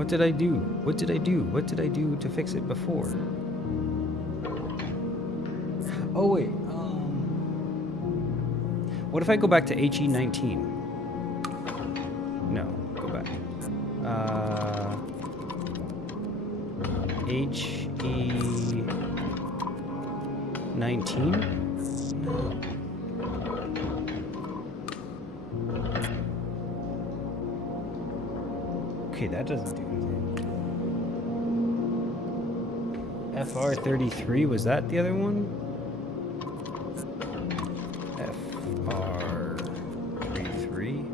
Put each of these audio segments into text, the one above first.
What did I do? What did I do? What did I do to fix it before? Oh wait. What if I go back to HE19? No, go back. HE19? No. Okay, that doesn't do anything. FR33, was that the other one? FR33.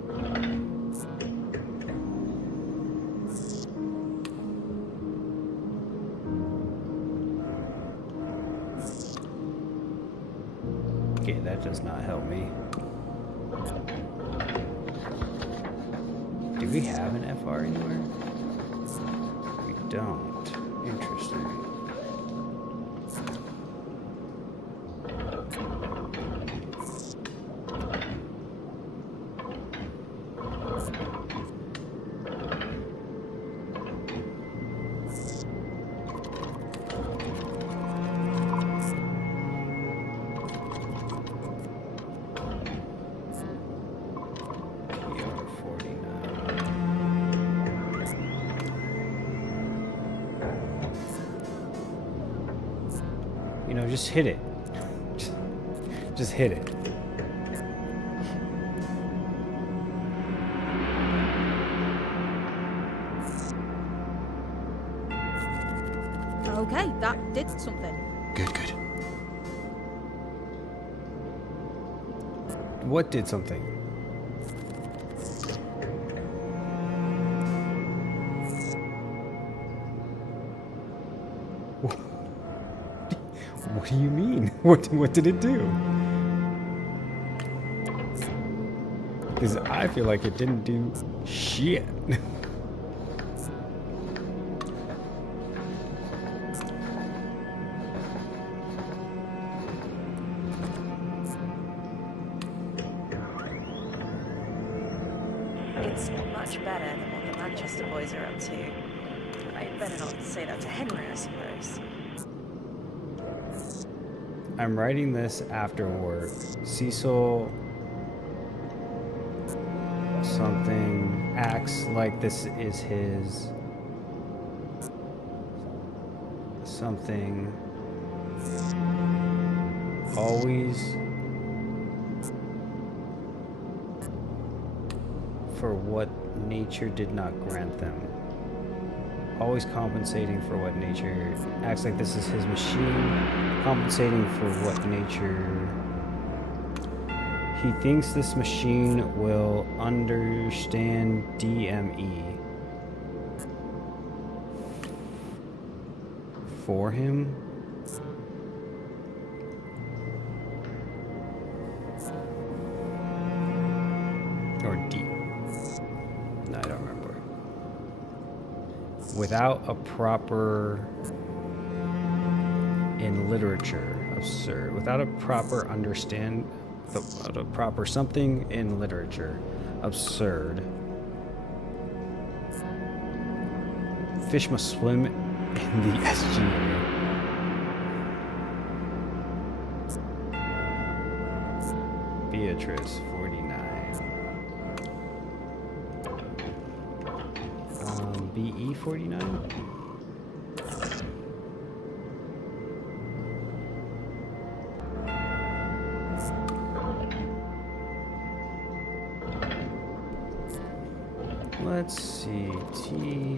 Okay, that does not help me. Do we have an FR anywhere? We don't. Interesting. You know, just hit it. Just hit it. Okay, that did something. Good, good. What did something? What do you mean? What did it do? Because I feel like it didn't do shit. It's much better than what the Manchester boys are up to. I'd better not say that to Henry, I suppose. I'm writing this after work. Cecil something acts like this is his something always for what nature did not grant them. Always compensating for what nature acts like this is his machine, compensating for what nature. He thinks this machine will understand DME for him. Or D. No, I don't remember. Without a proper in literature, absurd. Without a proper understand, without a proper something in literature, absurd. Fish must swim in the SGA. Beatrice, 49. BE 49? Let's see. TR.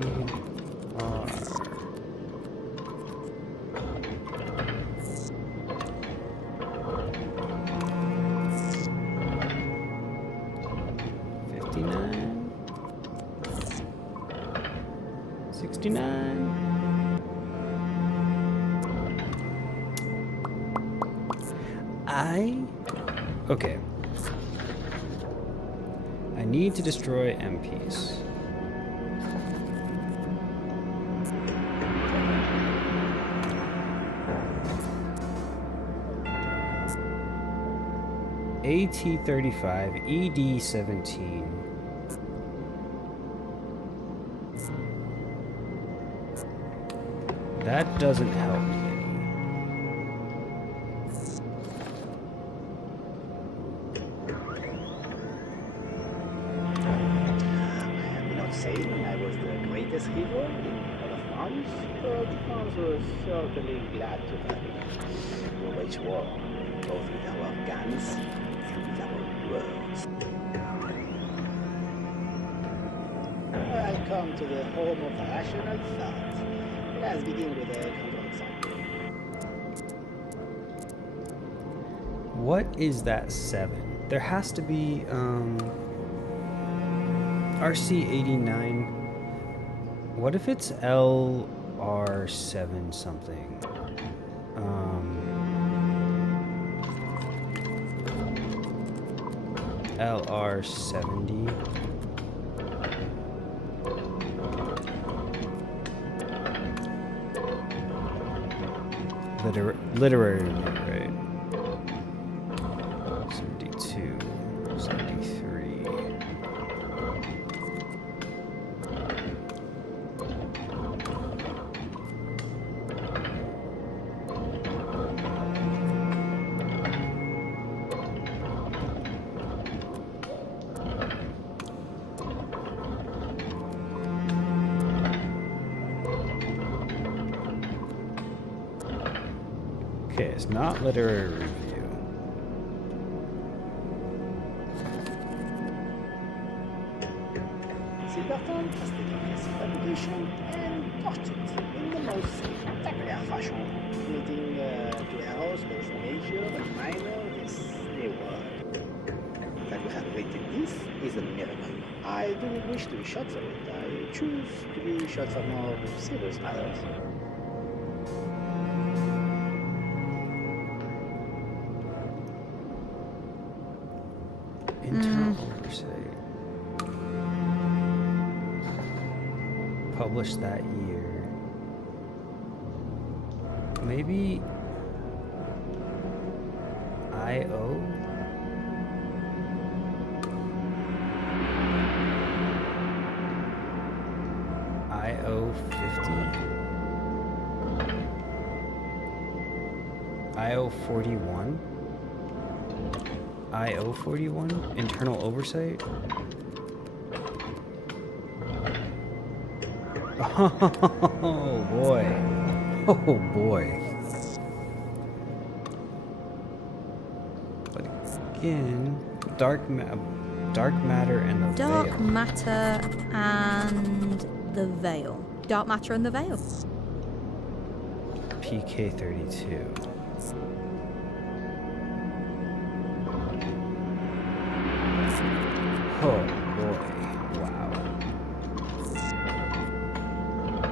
Okay. I need to destroy MPs. AT-35, ED-17. That doesn't help me any. I am not saying I was the greatest hero in all of France, but France was certainly glad to have me. We wage war, both with our guns and with our words. I come to the home of rational thought. Let's begin with a counterexample. What is that 7? There has to be, RC89. What if it's LR7 something? LR70. Literary review, right? 72, 73. Okay, it's not literary review. Silverton has taken his reputation and torched it in the most spectacular fashion, meeting two heroes, both major and minor, this new world. That we have created this is a miracle. I do not wish to be shot for it. I choose to be shot for more serious matters. Internal oversight. Published that year. Maybe IO? IO 50? IO 41? IO 41? Internal oversight? Oh boy. Oh boy. But again, dark matter and the Dark veil. matter and the veil. Dark matter and the veil. PK 32. Oh boy. Wow.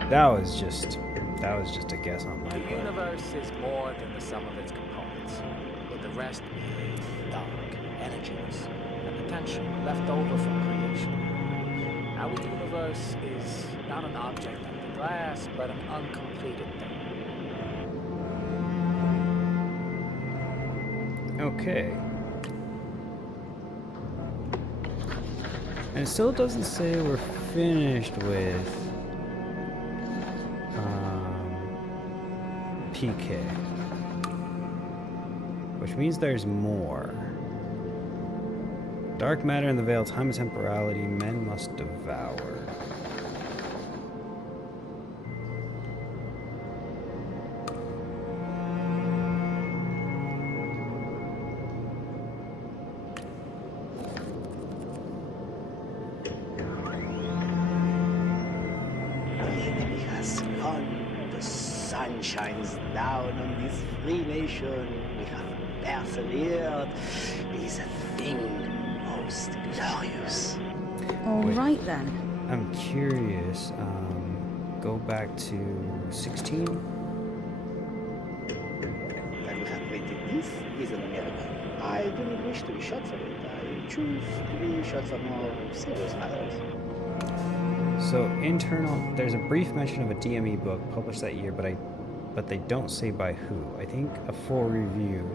That was just a guess on my The part. universe is more than the sum of its components, with the rest being dark, energyless, and potential left over from creation. Our universe is not an object under glass, but an uncompleted thing. Okay. And it still doesn't say we're finished with PK. Which means there's more. Dark matter in the veil, time and temporality, men must devour. The enemy has gone. The sun shines down on this free nation. We have persevered. It is a thing most glorious. All Wait. right then. I'm curious. Go back to 16. That we have created this is a miracle. I do not wish to be shot for it. I choose to be shot for more serious matters. So internal, there's a brief mention of a DME book published that year, but they don't say by who. I think a full review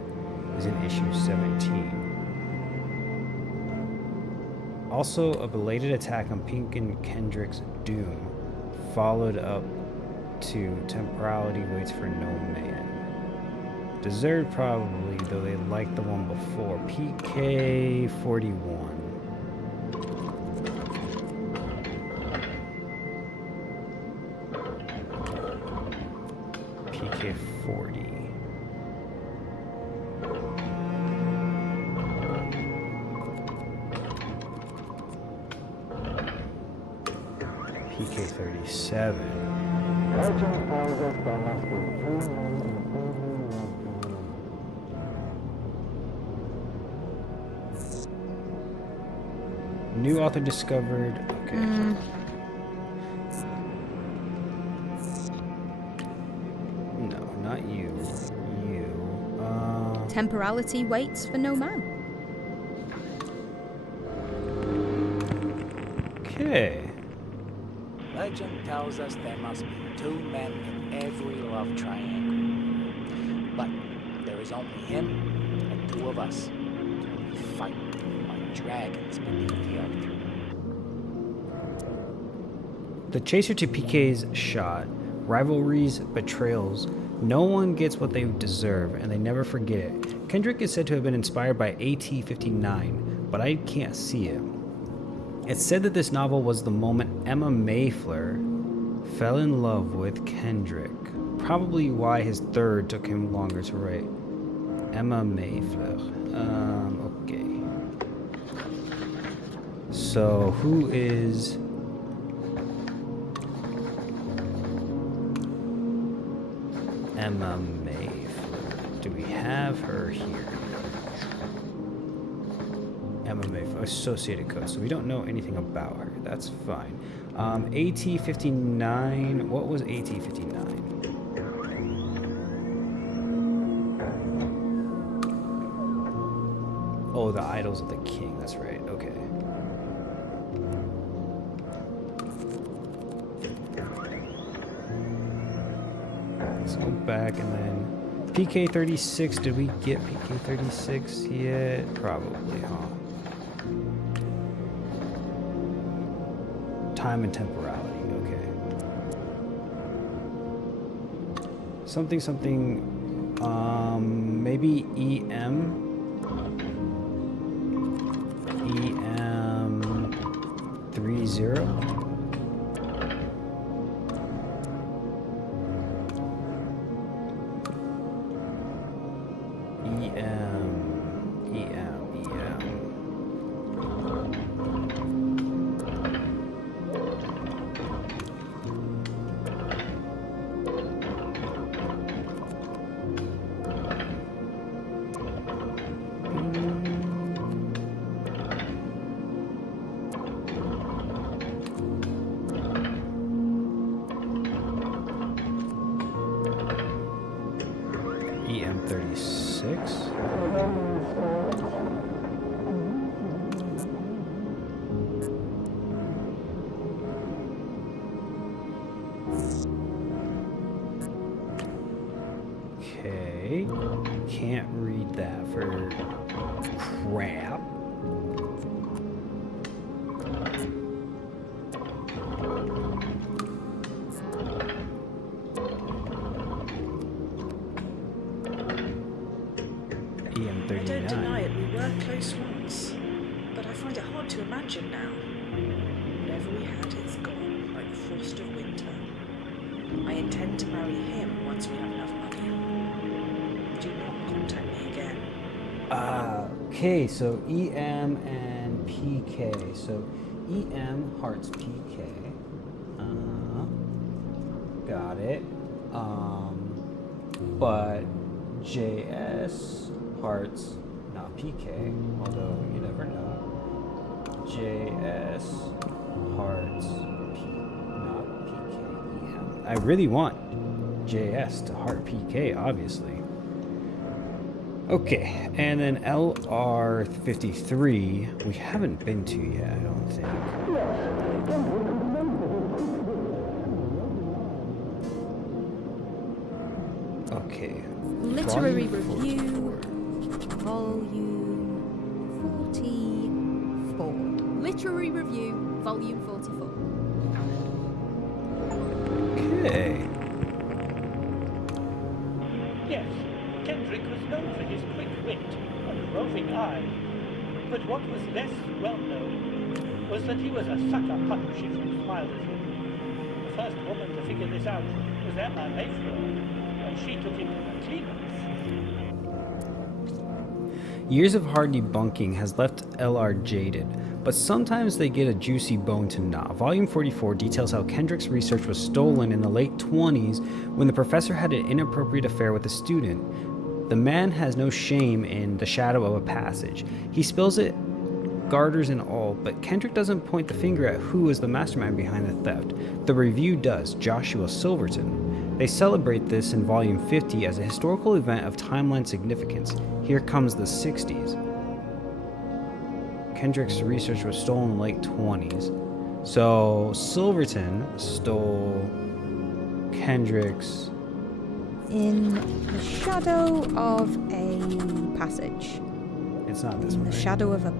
is in issue 17. Also, a belated attack on Pink and Kendrick's Doom followed up 2. Temporality waits for no man. Deserved probably, though they liked the one before. PK-41. PK-40. PK-37. New author discovered. Okay. No, not you. You. Temporality waits for no man. Okay. Legend tells us there must be 2 men in every love triangle. But there is only him and 2 of us. And we fight like dragons beneath the earth. The chaser to PK's shot, rivalries, betrayals. No one gets what they deserve, and they never forget it. Kendrick is said to have been inspired by AT-59, but I can't see it. It's said that this novel was the moment Emma Mayflower fell in love with Kendrick. Probably why his third took him longer to write. Emma Mayflower. Okay. So, who is... Emma Mayflower? Do we have her here? Emma Mayflower, associated code. So we don't know anything about her. That's fine. AT-59. What was AT-59? Oh, the Idols of the King. That's right. Okay. Let's go back and then PK-36. Did we get PK-36 yet? Probably, huh? Time and temporality. Okay. Something. Maybe EM. EM-30. EM-36. Okay. Can't read that for crap. I don't deny it, we were close once. But I find it hard to imagine now. Whatever we had is gone, like the frost of winter. I intend to marry him once we have enough money. Do not contact me again. Okay, so EM and PK. So EM hearts PK. Got it. But JS hearts not PK, although you never know. JS hearts not PK EM. I really want JS to heart PK, obviously. Okay, and then LR53 we haven't been to yet, I don't think. Okay. Literary Volume Review, 44. Volume 44. Literary Review, Volume 44. Okay. I. But what was less well known was that he was a sucker punch if you smiled at him. The first woman to figure this out was Emma Mayfield, and she took him to the cleaners. Years of hard debunking has left LR jaded, but sometimes they get a juicy bone to gnaw. Volume 44 details how Kendrick's research was stolen in the late 20s when the professor had an inappropriate affair with a student. The man has no shame in The Shadow of a Passage. He spills it, garters and all, but Kendrick doesn't point the finger at who is the mastermind behind the theft. The review does, Joshua Silverton. They celebrate this in Volume 50 as a historical event of timeline significance. Here comes the 60s. Kendrick's research was stolen in the late 20s. So Silverton stole Kendrick's... In the shadow of a passage. It's not this In one, the right? shadow of a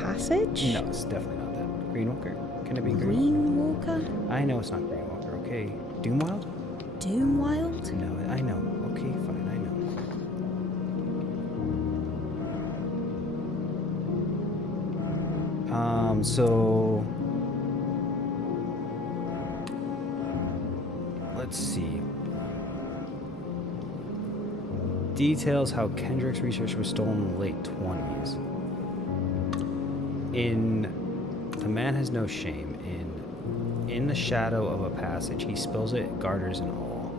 passage? No, it's definitely not that. Green Walker? Can it be Green? Green Walker? I know it's not Green Walker, okay. Doomwild? Doomwild? No, I know. Okay, fine, I know. So... Let's see. Details how Kendrick's research was stolen in the late 20s. In The Man Has No Shame, in the shadow of a passage, he spills it, garters and all.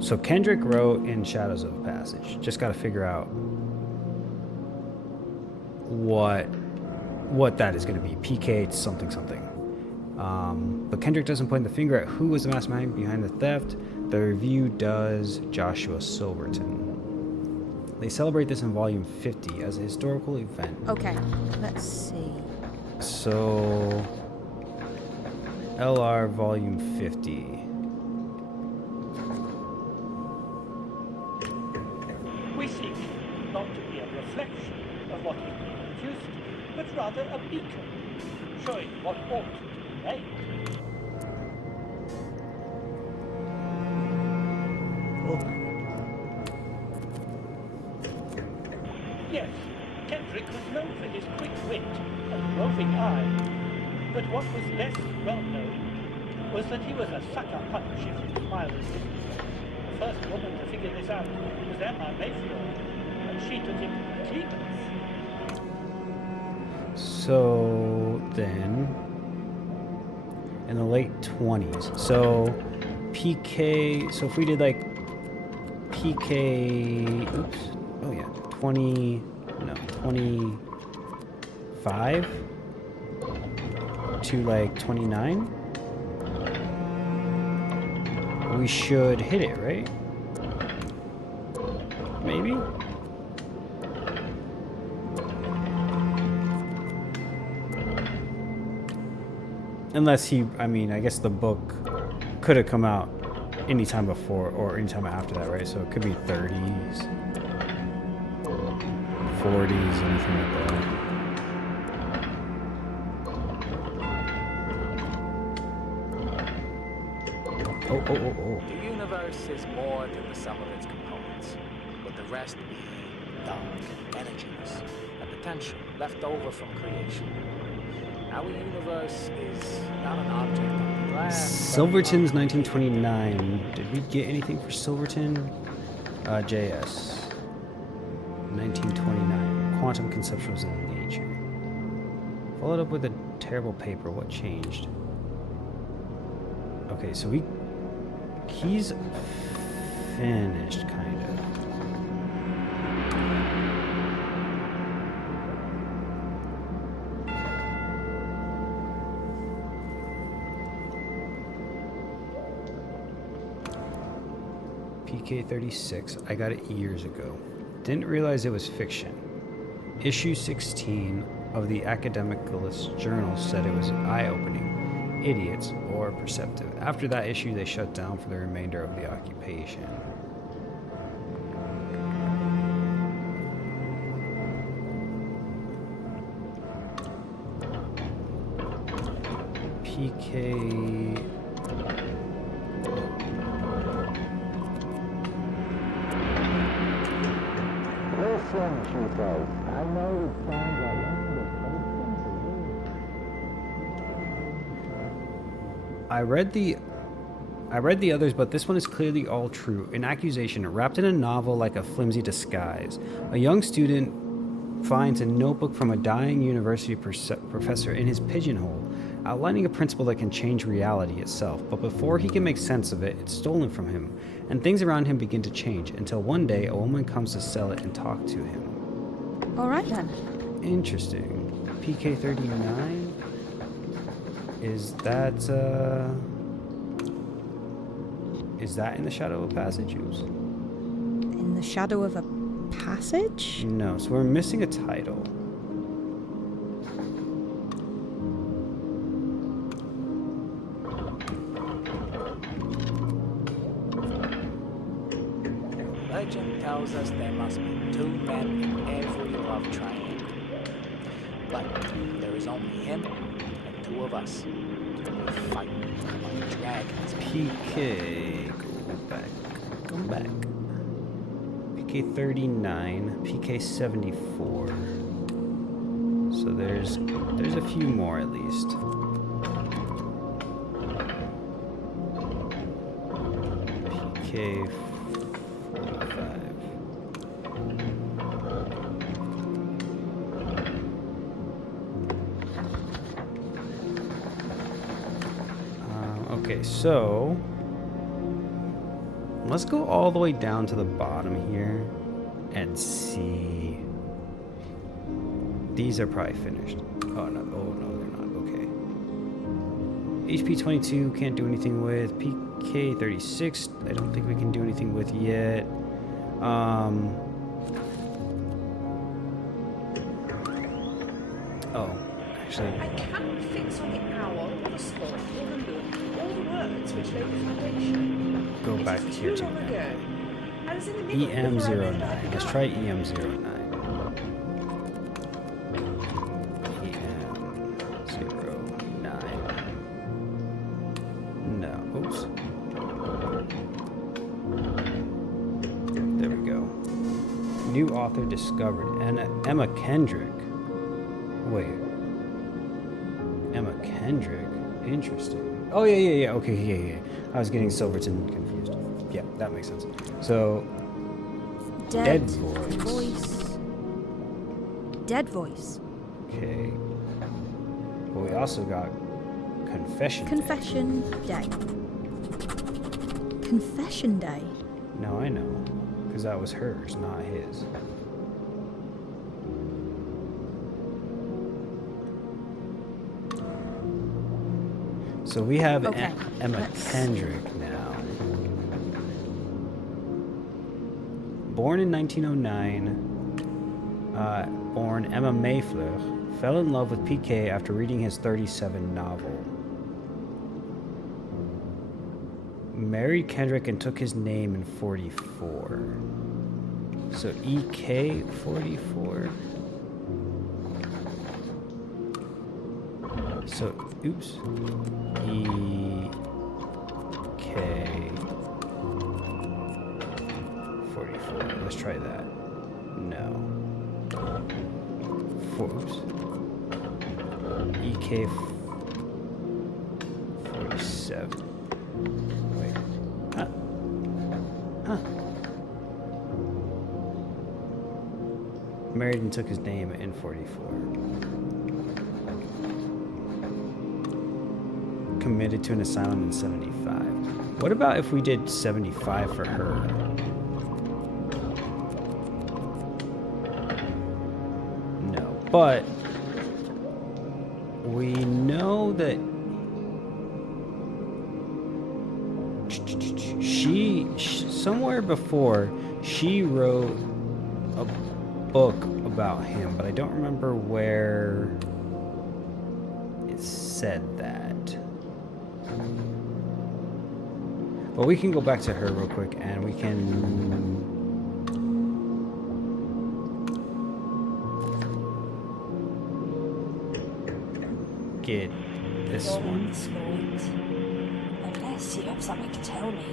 So Kendrick wrote in Shadows of a Passage. Just got to figure out what that is going to be. PK something something. But Kendrick doesn't point the finger at who was the mastermind behind the theft. The review does, Joshua Silverton. They celebrate this in Volume 50 as a historical event. Okay, let's see. So, LR Volume 50. We seek not to be a reflection of what we produced, but rather a beacon, showing what ought to be made. Yes, Kendrick was known for his quick wit and roving eye, but what was less well known was that he was a sucker punch if you smiled at him. The first woman to figure this out was Emma Mayfield, and she took him to the cleaners. So then, in the late 20s. So PK, so if we did like PK, oops, oh yeah, 25 to like 29, we should hit it, right? Maybe? Unless he, I mean, I guess the book could have come out anytime before or anytime after that, right? So it could be 30s, 40s, anything like that. Oh. The universe is more than the sum of its components, with the rest being dark, energyless, and potential left over from creation. Our universe is not an object of glass. Silverton's 1929. Did we get anything for Silverton? JS. 1929. Quantum conceptuals in nature. Followed up with a terrible paper. What changed? Okay, so he's finished, kind of. PK 36. I got it years ago. Didn't realize it was fiction. Issue 16 of the Academicalist Journal said it was eye-opening. Idiots or perceptive. After that issue, they shut down for the remainder of the occupation. PK... Excellent, she says. I know it sounds outlandish, but it's simple. I read the others, but this one is clearly all true. An accusation wrapped in a novel like a flimsy disguise. A young student finds a notebook from a dying university professor in his pigeonhole, outlining a principle that can change reality itself. But before he can make sense of it, it's stolen from him, and things around him begin to change, until one day a woman comes to sell it and talk to him. Alright then. Interesting. PK-39? Is that in the shadow of a passage? In the shadow of a passage? No, so we're missing a title. Legend tells us there must be 2 men in every love triangle. But there is only him and 2 of us. And we fight like dragons. PK, go back. PK-39, PK-74. So there's a few more at least. PK-45. Okay, so let's go all the way down to the bottom here and see. These are probably finished. Oh no, they're not. Okay. HP 22 can't do anything with. PK 36 I don't think we can do anything with yet. Oh, actually. I cannot fix on the owl, or the spot, or the look, or the words which lay the foundation. Go It back is here too to long ago. I was in the middle before I knew that EM09. I'd Let's begun. try EM09. EM09. No, oops. There we go. New author discovered. Emma Kendrick. Wait. Emma Kendrick? Interesting. Oh, yeah. Okay, yeah. I was getting Silverton confused. Yeah, that makes sense. So, Dead Voice. Dead Voice. Okay. But we also got Confession Day. Confession Day. Confession Day. No, I know. Because that was hers, not his. So we have Okay, Emma let's- Kendrick now. Born in 1909, born Emma Mayfleur, fell in love with PK after reading his 37 novel. Married Kendrick and took his name in 44. So EK 44. So, oops. EK 44. Let's try that. No. Oops. EK 47. Wait. Huh. Married and took his name in 44. Committed to an asylum in 75. What about if we did 75 for her? No, but we know that she somewhere before she wrote a book about him, but I don't remember where it said that. But we can go back to her real quick and we can get this one. Unless you have something to tell me.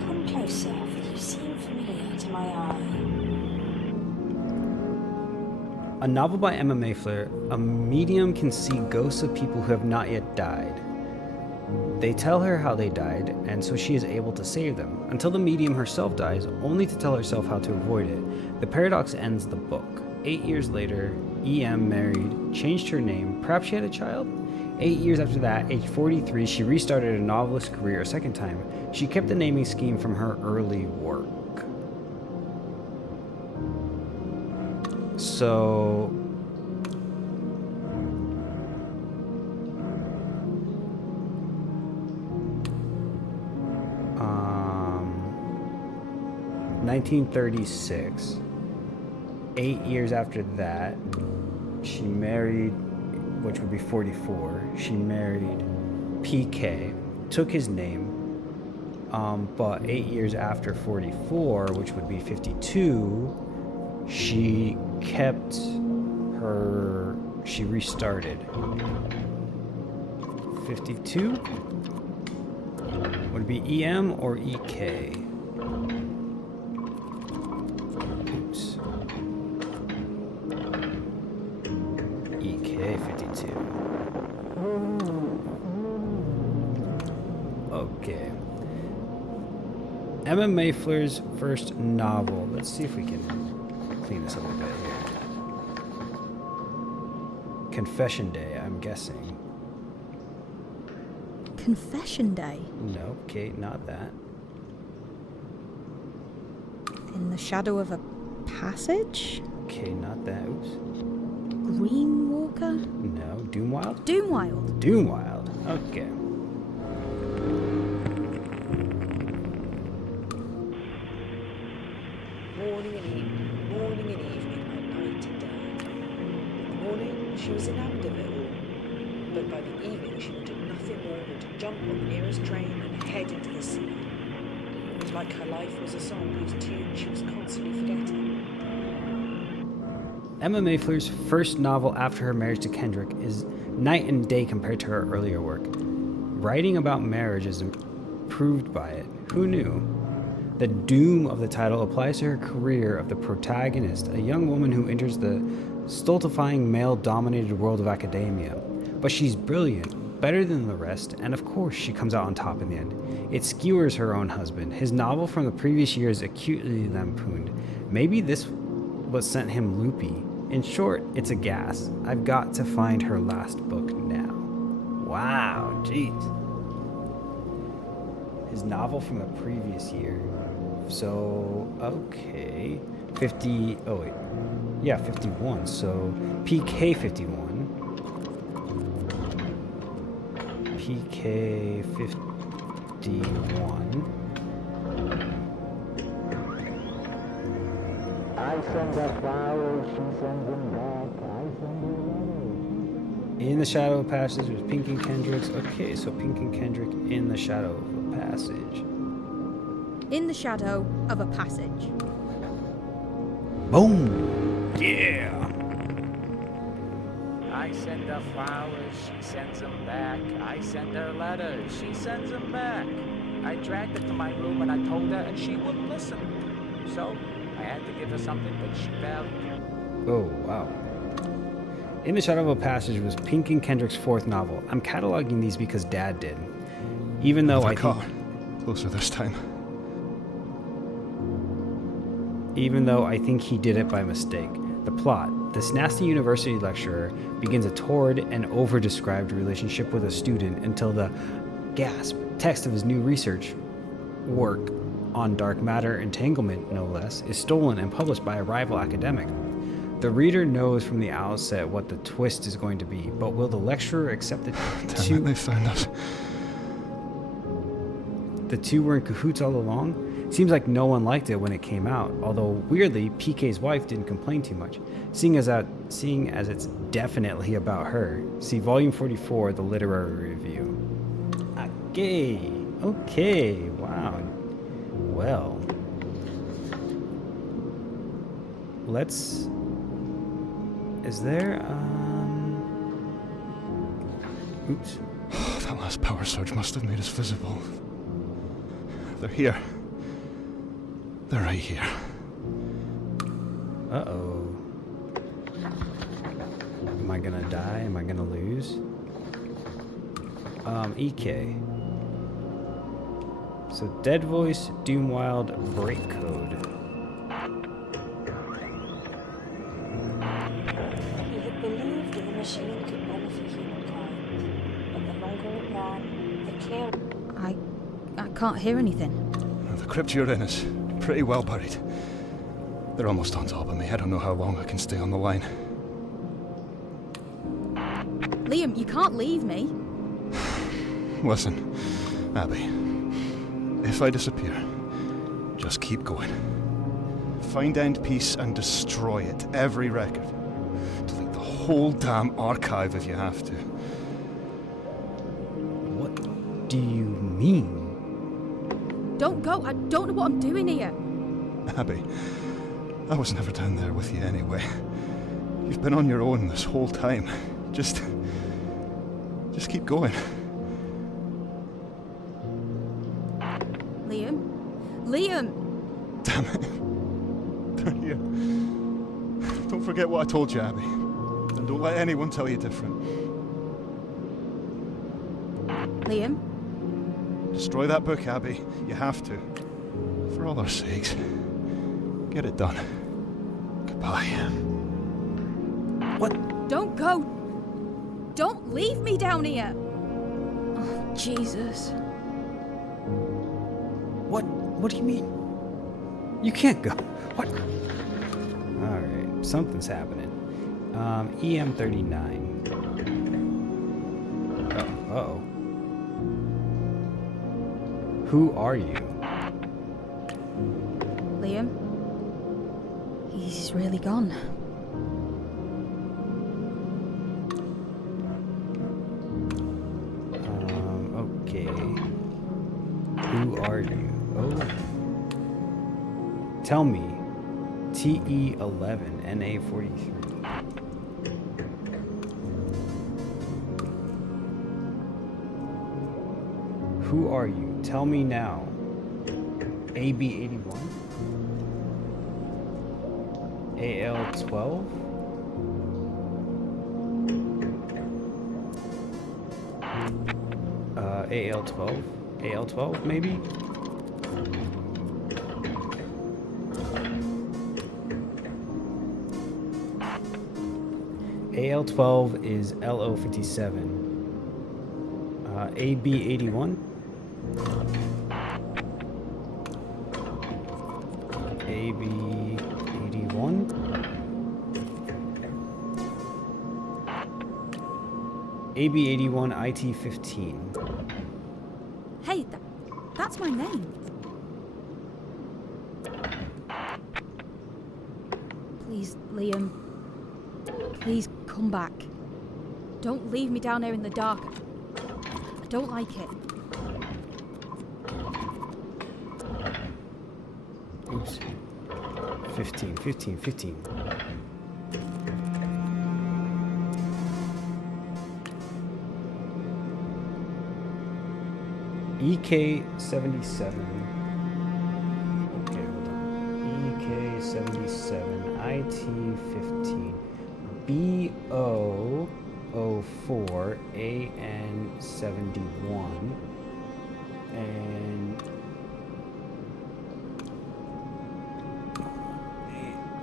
Come closer, for you seem familiar to my eye. A novel by Emma Mayfler, a medium can see ghosts of people who have not yet died. They tell her how they died, and so she is able to save them, until the medium herself dies, only to tell herself how to avoid it. The paradox ends the book. 8 years later, E.M. married, changed her name, perhaps she had a child? 8 years after that, age 43, she restarted a novelist career a second time. She kept the naming scheme from her early work. So... 1936. 8 years after that, she married, which would be 44. She married PK, took his name, but 8 years after 44, which would be 52, she kept her, she restarted. 52 would it be EM or EK? Oops. EK 52. Okay. Emma Mayfler's first novel. Let's see if we can clean this up a bit here. Confession Day, I'm guessing. Confession Day. No, okay, not that. In the shadow of a passage? Okay, not that. Oops. Green Walker? No, Doomwild? Doomwild. Doomwild. Okay. Morning and evening, like night and day. In the morning, she was enamoured of it all. But by the evening, she wanted nothing more than to jump on the nearest train and head into the sea. It was like her life was a song whose tune she was constantly forgetting. Emma Mayfler's first novel after her marriage to Kendrick is night and day compared to her earlier work. Writing about marriage is improved by it. Who knew? The doom of the title applies to her career of the protagonist, a young woman who enters the stultifying male-dominated world of academia. But she's brilliant, better than the rest, and of course she comes out on top in the end. It skewers her own husband. His novel from the previous year is acutely lampooned. Maybe this what sent him loopy. In short, it's a gas. I've got to find her last book now. Wow, jeez. His novel from the previous year. So, okay. 50, oh wait. Yeah, 51. So, PK 51. PK 51. I send her flowers, she sends them back. I send her letters. In the Shadow of a Passage was Pink and Kendrick's. Okay, so Pink and Kendrick in the Shadow of a Passage. In the shadow of a passage. Boom! Yeah! I send her flowers, she sends them back. I send her letters, she sends them back. I dragged her to my room and I told her and she wouldn't listen. So, I had to give her something that she valued. Oh, wow. In the Shadow of a Passage was Pink and Kendrick's fourth novel. I'm cataloging these because Dad did. Even though I think... Closer this time. Even though I think he did it by mistake. The plot. This nasty university lecturer begins a torrid and over-described relationship with a student until the, gasp, text of his new research work on dark matter entanglement, no less, is stolen and published by a rival academic. The reader knows from the outset what the twist is going to be, but will the lecturer accept it? Damn it, they found us. The two were in cahoots all along? Seems like no one liked it when it came out, although weirdly, PK's wife didn't complain too much, seeing as it's definitely about her. See volume 44, the literary review. Okay, wow. Well, let's... Is there, oops. That last power surge must have made us visible. They're here. They're right here. Uh-oh. Am I gonna die? Am I gonna lose? EK. So Dead Voice, Doomwild, Break Code. He had believed that the machine could benefit humankind, but the longer it ran, the clearer. I can't hear anything. The crypt you're in is pretty well buried. They're almost on top of me. I don't know how long I can stay on the line. Liam, you can't leave me. Listen, Abby. If I disappear, just keep going. Find End Peace and destroy it, every record. Delete the whole damn archive if you have to. What do you mean? Don't go. I don't know what I'm doing here. Abby, I was never down there with you anyway. You've been on your own this whole time. Just keep going. Liam! Damn it. They're here. Don't forget what I told you, Abby. And don't let anyone tell you different. Liam? Destroy that book, Abby. You have to. For all our sakes. Get it done. Goodbye. What? Don't go! Don't leave me down here! Oh, Jesus. What do you mean? You can't go. What? Alright, something's happening. EM39. Oh, uh-oh. Who are you? Liam? He's really gone. Okay. Who are you? Oh. Tell me. TE11, NA43. Who are you? Tell me now. AB81? AL12? AL12? AL12 maybe? AL12 is LO57. AB81? AB81? AB81 IT15. Hey, that's my name. Please, Liam. Please come back. Don't leave me down here in the dark. I don't like it. Oops. 15. EK77. Okay, hold on. EK77, IT15, BO04, AN71, and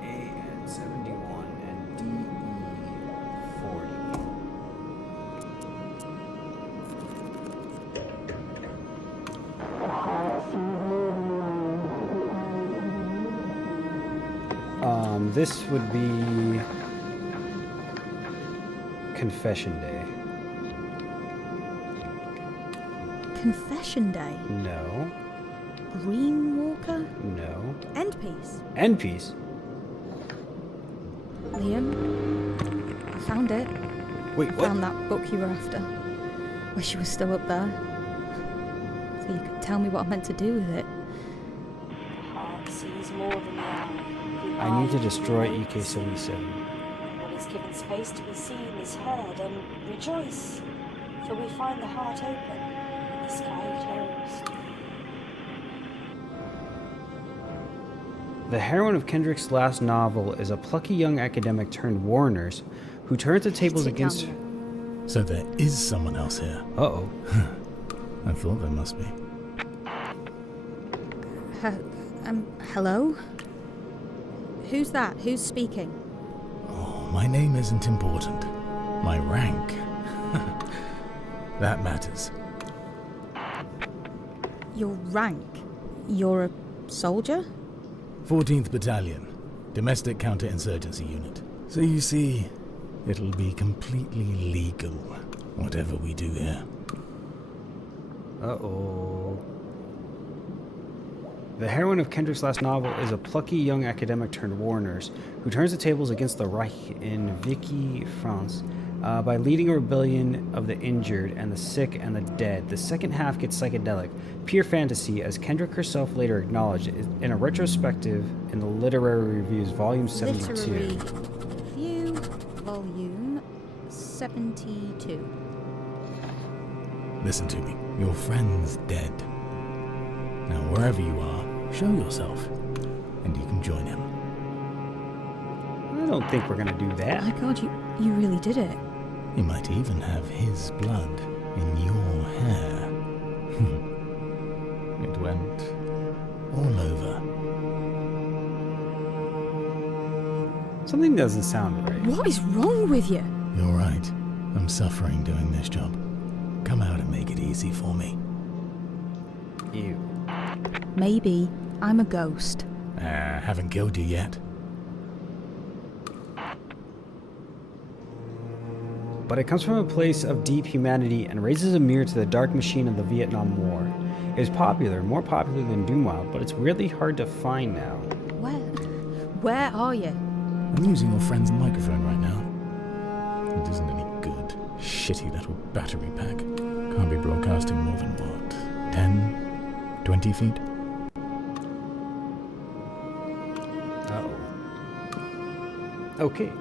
AN71 and DE40. This would be Confession Day. Confession Day? No. Green Walker? No. End Piece? End Piece? Liam? I found it. Wait, what? Found that book you were after. Wish you were still up there. So you could tell me what I'm meant to do with it. Heart sees more than the eye. The I need to eye destroy reads. EK77. What is given space to be seen is heard, and rejoice, for we find the heart open and the sky closed. The heroine of Kendrick's last novel is a plucky young academic turned war nurse who turns the tables Sit against... down here. So there is someone else here. Uh-oh. I thought there must be. Hello? Who's that? Who's speaking? Oh, my name isn't important. My rank. That matters. Your rank? You're a soldier? 14th Battalion. Domestic Counterinsurgency Unit. So you see, it'll be completely legal, whatever we do here. Uh-oh. The heroine of Kendrick's last novel is a plucky young academic turned war nurse who turns the tables against the Reich in Vichy, France, by leading a rebellion of the injured and the sick and the dead. The second half gets psychedelic, pure fantasy, as Kendrick herself later acknowledged in a retrospective in the Literary Reviews, Volume 72. Literary Review, Volume 72. Listen to me. Your friend's dead. Now, wherever you are, show yourself, and you can join him. I don't think we're gonna do that. My God, you really did it. You might even have his blood in your hair. It went all over. Something doesn't sound right. What is wrong with you? You're right. I'm suffering doing this job. Come out and make it easy for me. Ew. Maybe I'm a ghost. Haven't killed you yet. But it comes from a place of deep humanity and raises a mirror to the dark machine of the Vietnam War. It is popular, more popular than Doomwild, but it's weirdly hard to find now. Where are you? I'm using your friend's microphone right now. It isn't any good. Shitty little battery pack. Can't be broadcasting more than what? 10? 20 feet? Uh-oh. Okay.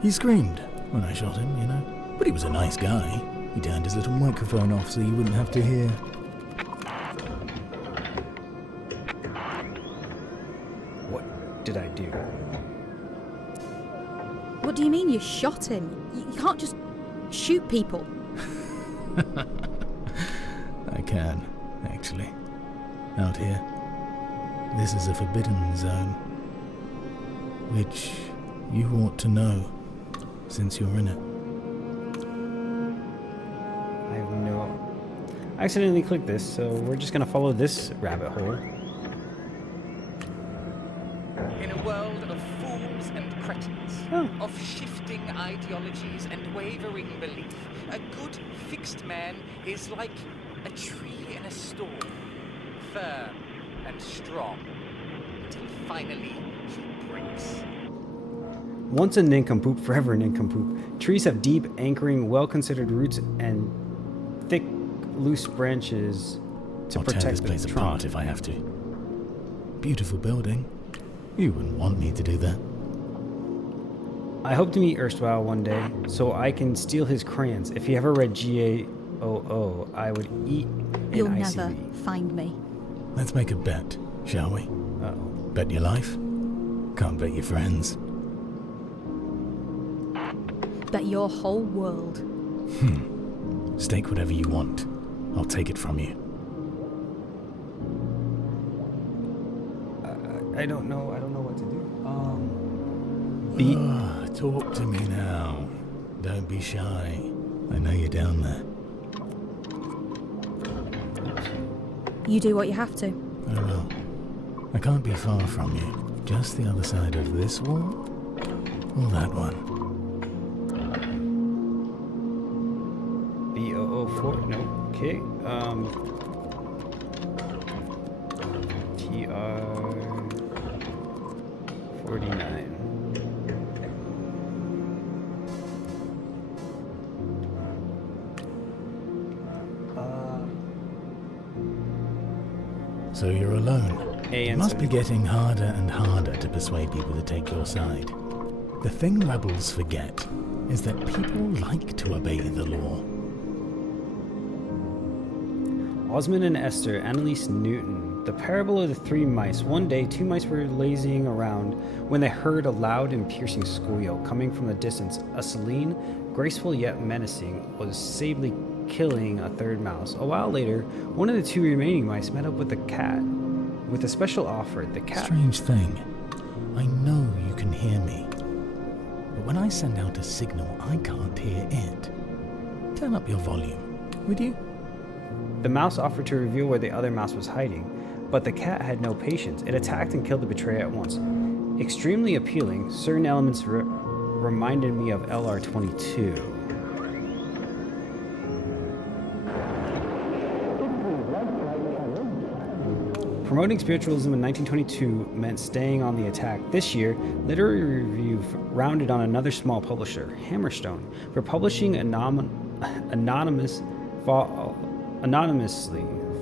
He screamed when I shot him, you know. But he was a nice guy. He turned his little microphone off so you wouldn't have to hear. What did I do? What do you mean you shot him? You can't just shoot people. I can, actually. Out here. This is a forbidden zone. Which you ought to know, since you're in it. I have no... I accidentally clicked this, so we're just gonna follow this rabbit hole. In a world of fools and cretins, of shifting ideologies and wavering belief, a good fixed man is like a tree in a storm, firm and strong, until finally he breaks. Once a nincompoop, forever a nincompoop. Trees have deep, anchoring, well-considered roots and thick, loose branches to I'll tear protect this place the apart trunk. if I have to. Beautiful building. You wouldn't want me to do that. I hope to meet Erstwhile one day, so I can steal his crayons. If he ever read GAOO, I would eat an You'll ICV. never find me. Let's make a bet, shall we? Uh-oh. Bet your life? Can't bet your friends. Bet your whole world. Stake whatever you want. I'll take it from you. I don't know what to do. Talk to me now. Don't be shy. I know you're down there. You do what you have to. I will. I can't be far from you. Just the other side of this wall? Or that one? B004, no, okay, TR-49. So you're alone. It must be AN-74. getting harder and harder to persuade people to take your side. The thing rebels forget is that people like to obey the law. Osmond and Esther, Annalise Newton, The Parable of the Three Mice. One day, two mice were lazing around when they heard a loud and piercing squeal coming from the distance. A Celine, graceful yet menacing, was sably killing a third mouse. A while later, one of the two remaining mice met up with the cat. With a special offer, the cat... Strange thing. I know you can hear me. But when I send out a signal, I can't hear it. Turn up your volume, would you? The mouse offered to reveal where the other mouse was hiding, but the cat had no patience. It attacked and killed the betrayer at once. Extremely appealing, certain elements reminded me of LR-22. Promoting spiritualism in 1922 meant staying on the attack. This year, Literary Review rounded on another small publisher, Hammerstone, for publishing anonymously.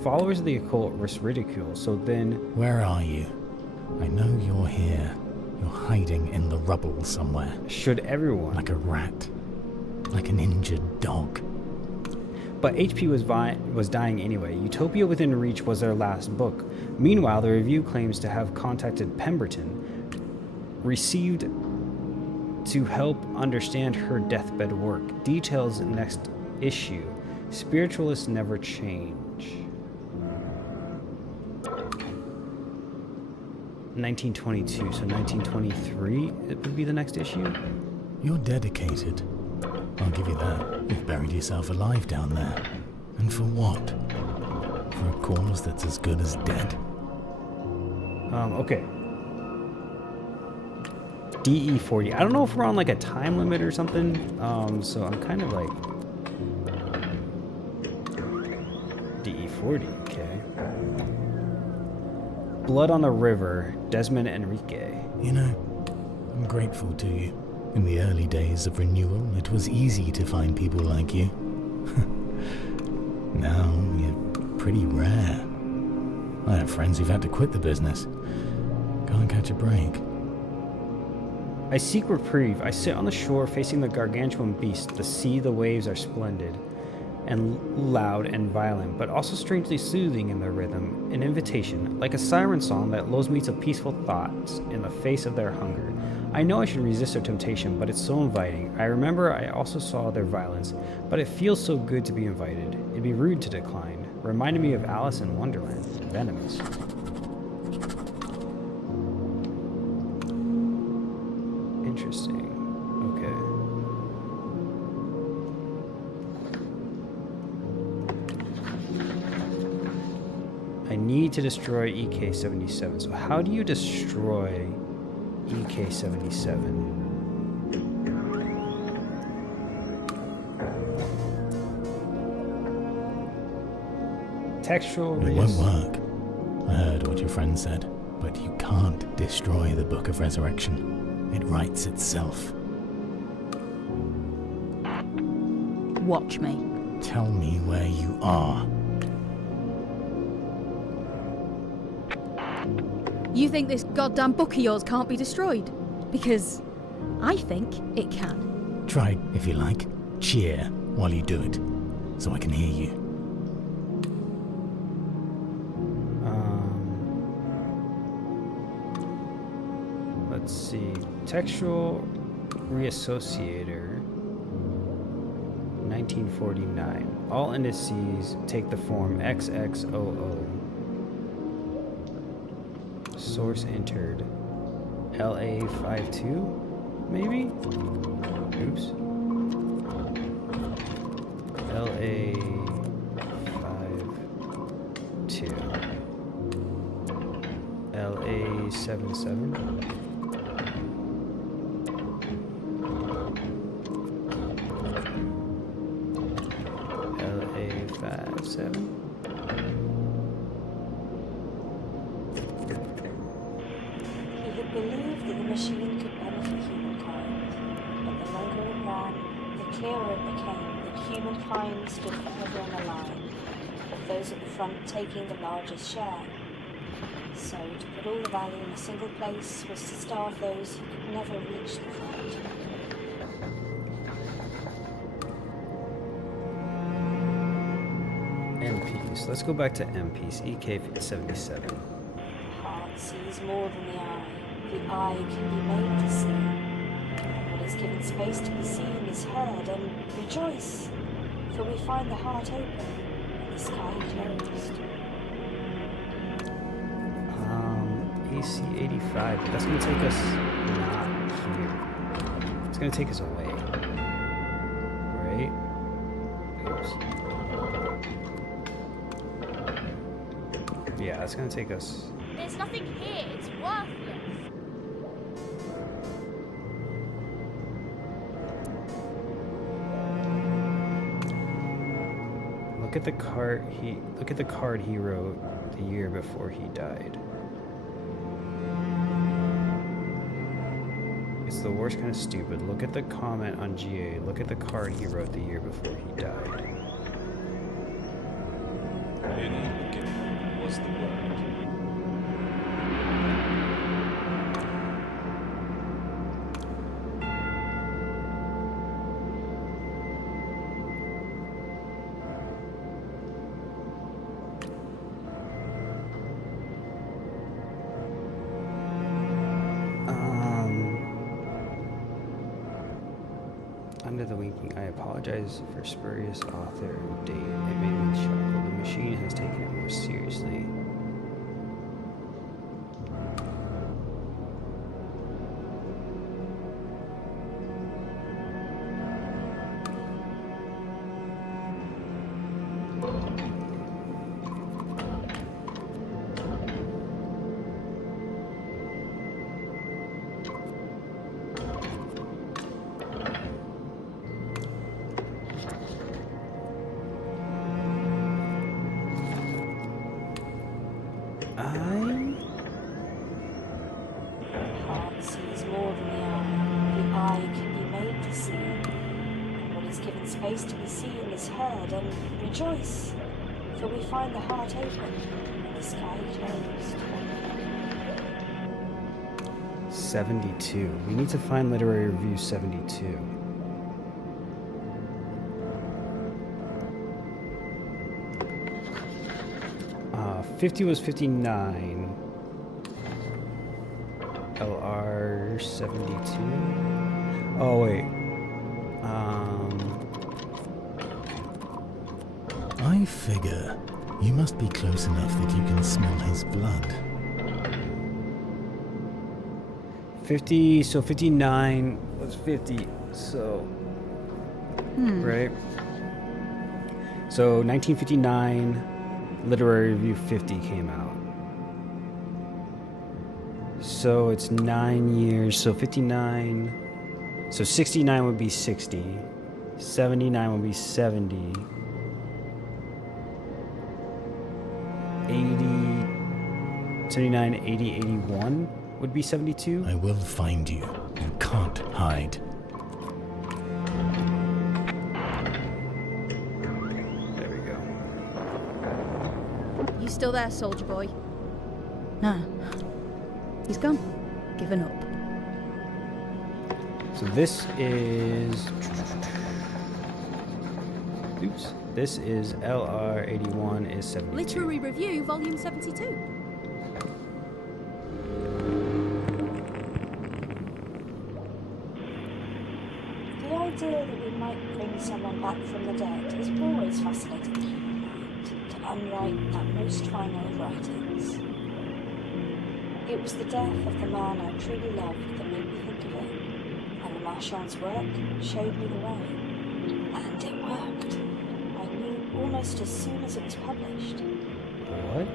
Followers of the occult risk ridicule, so then... Where are you? I know you're here. You're hiding in the rubble somewhere. Should everyone... Like a rat. Like an injured dog. But HP was dying anyway. Utopia Within Reach was their last book. Meanwhile, the review claims to have contacted Pemberton, received to help understand her deathbed work. Details next issue. Spiritualists never change. 1922, so 1923 it would be the next issue? You're dedicated. I'll give you that. You've buried yourself alive down there. And for what? For a cause that's as good as dead? Okay. DE-40. I don't know if we're on like a time limit or something. So I'm kind of like... DE-40, okay. Blood on the River, Desmond Enrique. You know, I'm grateful to you. In the early days of renewal, it was easy to find people like you. Now, you're pretty rare. I have friends who've had to quit the business. Can't catch a break. I seek reprieve. I sit on the shore facing the gargantuan beast. The sea, the waves are splendid and loud and violent, but also strangely soothing in their rhythm. An invitation, like a siren song that lulls me to peaceful thoughts in the face of their hunger. I know I should resist their temptation, but it's so inviting. I remember I also saw their violence, but it feels so good to be invited. It'd be rude to decline. Reminded me of Alice in Wonderland. Venomous. Interesting. Okay. I need to destroy EK-77. So how do you destroy EK-77? Textual. It won't work. I heard what your friend said, but you can't destroy the Book of Resurrection. It writes itself. Watch me. Tell me where you are. You think this goddamn book of yours can't be destroyed? Because I think it can. Try, if you like. Cheer while you do it, so I can hear you. Let's see. Textual reassociator. 1949. All indices take the form XXOO. Source entered. LA52? Maybe? Oops. LA52. LA77. LA57. He had believed that the machine could benefit humankind, but the longer it ran, the clearer it became that humankind stood forever in a line, with those at the front taking the largest share. So, to put all the value in a single place was to starve those who could never reach the front. M-Piece. Let's go back to M-Piece, EK-77. The heart sees more than the eye. The eye can be made to see. And what is given space to be seen is heard, and rejoice, for we find the heart open and the sky closed. AC-85, but that's going to take us not here. It's going to take us away. Right? Oops. Yeah, that's going to take us... There's nothing here. It's worthless. Look at the card he wrote the year before he died. It's the worst kind of stupid. Look at the comment on GA. Look at the card he wrote the year before he died. In the beginning was the Word. Under the winking, I apologize for spurious author and date. It made me chuckle. The machine has taken it more seriously. Heart sees more than the eye. The eye can be made to see. And what is given space to be seen is heard, and rejoice, for we find the heart open and the sky closed. 72. We need to find literary review 72. Uh, 50 was 59. LR 72. Oh wait. I figure you must be close enough that you can smell his blood. 50. So 59 was 50. So right. So 1959, literary review 50 came out. So it's 9 years. So 59. So 69 would be 60. 79 would be 70. 80. 79, 80, 81 would be 72. I will find you. You can't hide. There we go. You still there, soldier boy? Nah. He's gone. Given up. So this is... Oops. This is LR81 is 72. Literary Review, Volume 72. The idea that we might bring someone back from the dead has always fascinated the human mind, to unwrite that most final of writings. It was the death of the man I truly loved that made me think of it, and the Marchand's work showed me the way. And it worked. I knew almost as soon as it was published. What?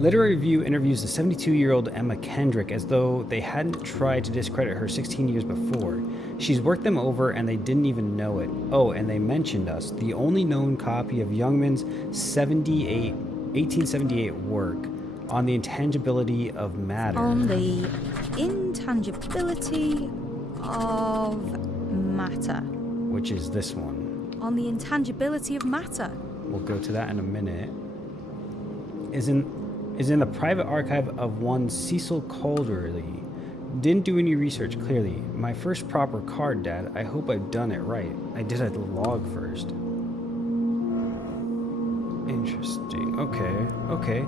Literary Review interviews the 72-year-old Emma Kendrick as though they hadn't tried to discredit her 16 years before. She's worked them over and they didn't even know it. Oh, and they mentioned us. The only known copy of Youngman's 1878 work on the intangibility of matter. On the intangibility of matter. Which is this one. On the intangibility of matter. We'll go to that in a minute. Is in the private archive of one Cecil Calderly. Didn't do any research, clearly. My first proper card, Dad. I hope I've done it right. I did a log first. Interesting. Okay. Okay.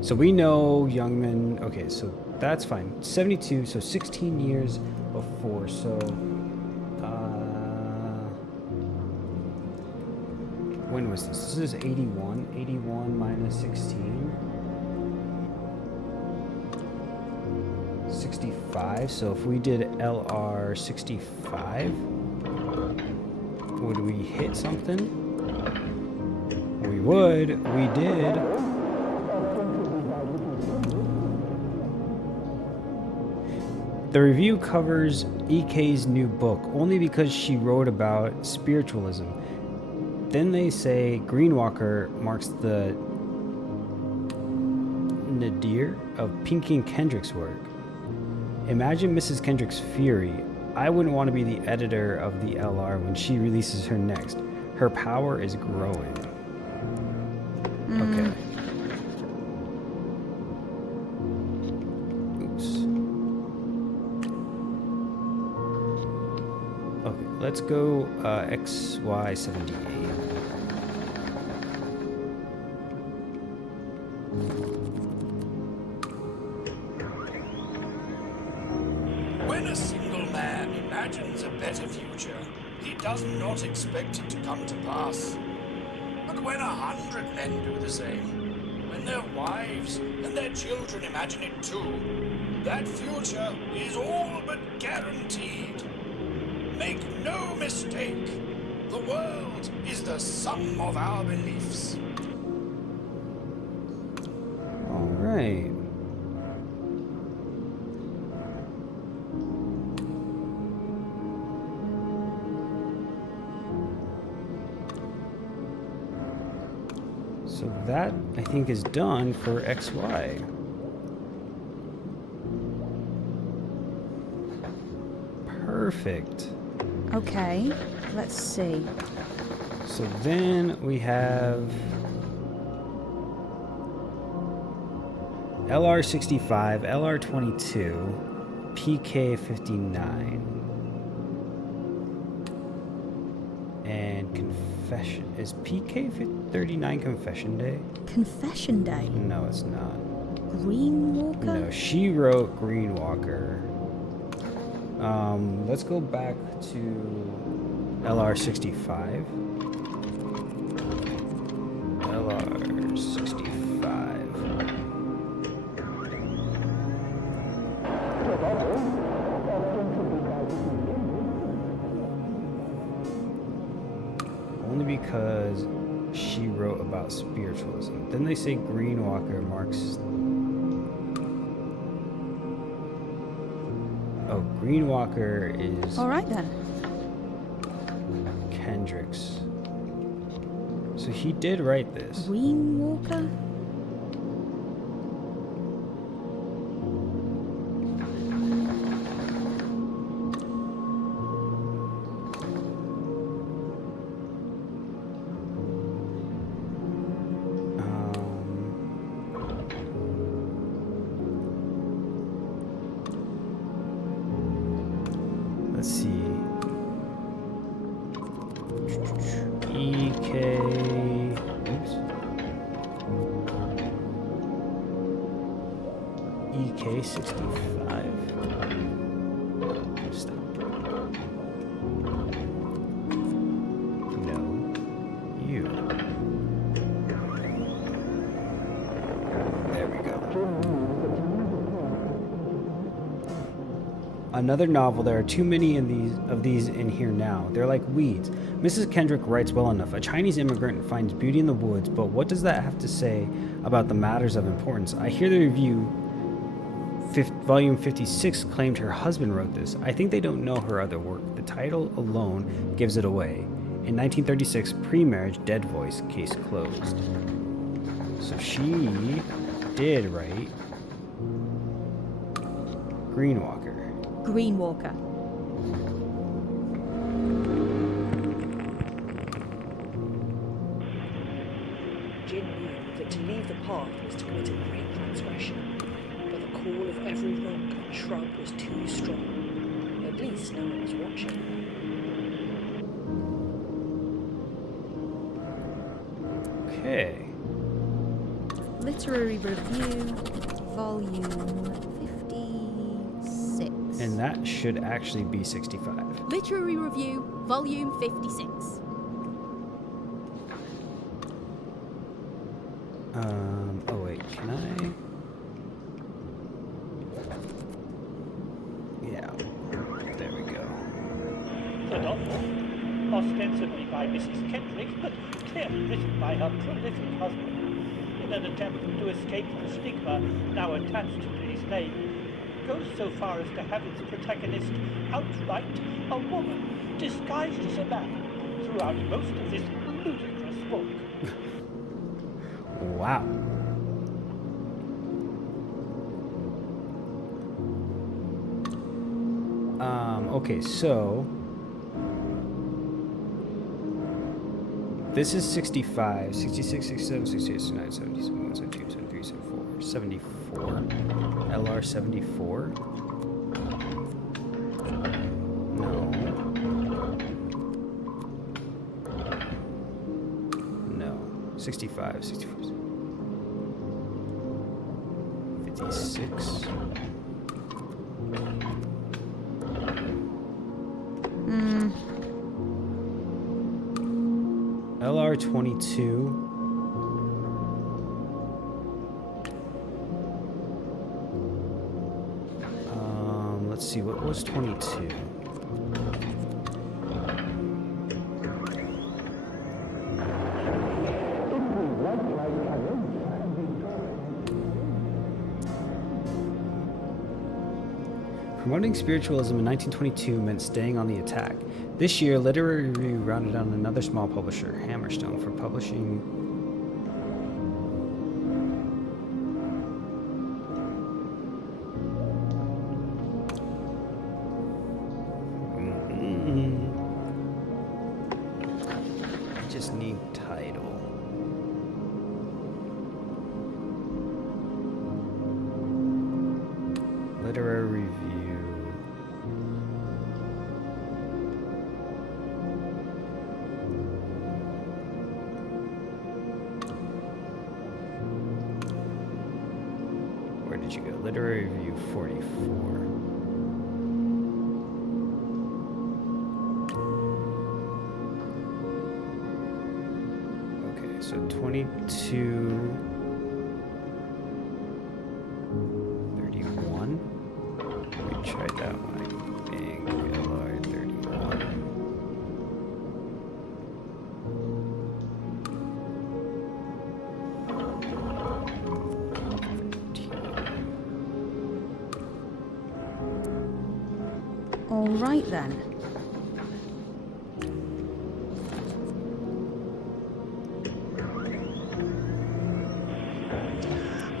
So we know Youngman. Okay, so that's fine. 72, so 16 years before. So, when was this? This is 81. 81 minus 16. 65. So if we did LR 65, would we hit something? We would. We did. The review covers EK's new book only because she wrote about spiritualism. Then they say Greenwalker marks the nadir of Pinky and Kendrick's work. Imagine Mrs. Kendrick's fury. I wouldn't want to be the editor of the LR when she releases her next. Her power is growing. Okay. Okay, let's go XY78. When a single man imagines a better future, he does not expect it to come to pass. But when 100 men do the same, when their wives and their children imagine it too, that future is all but guaranteed. Make no mistake, the world is the sum of our beliefs. All right. So that, I think, is done for XY. Perfect. Okay, let's see. So then we have LR65, LR22, PK59, and Confession. Is PK39 Confession Day? Confession Day? No, it's not. Greenwalker? No, she wrote Greenwalker. Let's go back to LR65. LR65. Only because she wrote about spiritualism. Then they say Greenwalker marks... Oh, Greenwalker is... All right, then. Kendrick's. So he did write this. Greenwalker? Let's see. EK. Oops. EK65. Stop. No. You. There we go. Another novel. There are too many of these in here now. They're like weeds. Mrs. Kendrick writes well enough. A Chinese immigrant finds beauty in the woods, but what does that have to say about the matters of importance? I hear the review, volume 56, claimed her husband wrote this. I think they don't know her other work. The title alone gives it away. In 1936, pre-marriage, dead voice, case closed. So she did write Greenwalker. Greenwalker. Jin knew that to leave the path was to commit a great transgression, but the call of every rock and shrub was too strong. At least no one was watching. Okay. Literary Review, Volume 56. And that should actually be 65. Literary Review, Volume 56. Oh wait, can I? Yeah, there we go. The novel, ostensibly by Mrs. Kendrick, but clearly written by her prolific husband, in an attempt to escape the stigma now attached to his name, goes so far as to have its protagonist outright a woman disguised as a man throughout most of this ludicrous book. Wow. Okay, so this is 65, 66, 67, 68, 69, 70, 71, 72, 73, 74, 74. LR 74? No. No. 65, 64. 56. LR 22. Let's see, what was 22? Promoting spiritualism in 1922 meant staying on the attack. This year, Literary Review rounded on another small publisher, Hammerstone, for publishing I just need title. Literary Review. Where did you go? Literary Review 44. Okay, so 22. 31. We tried that one. I think LR 31. All right then.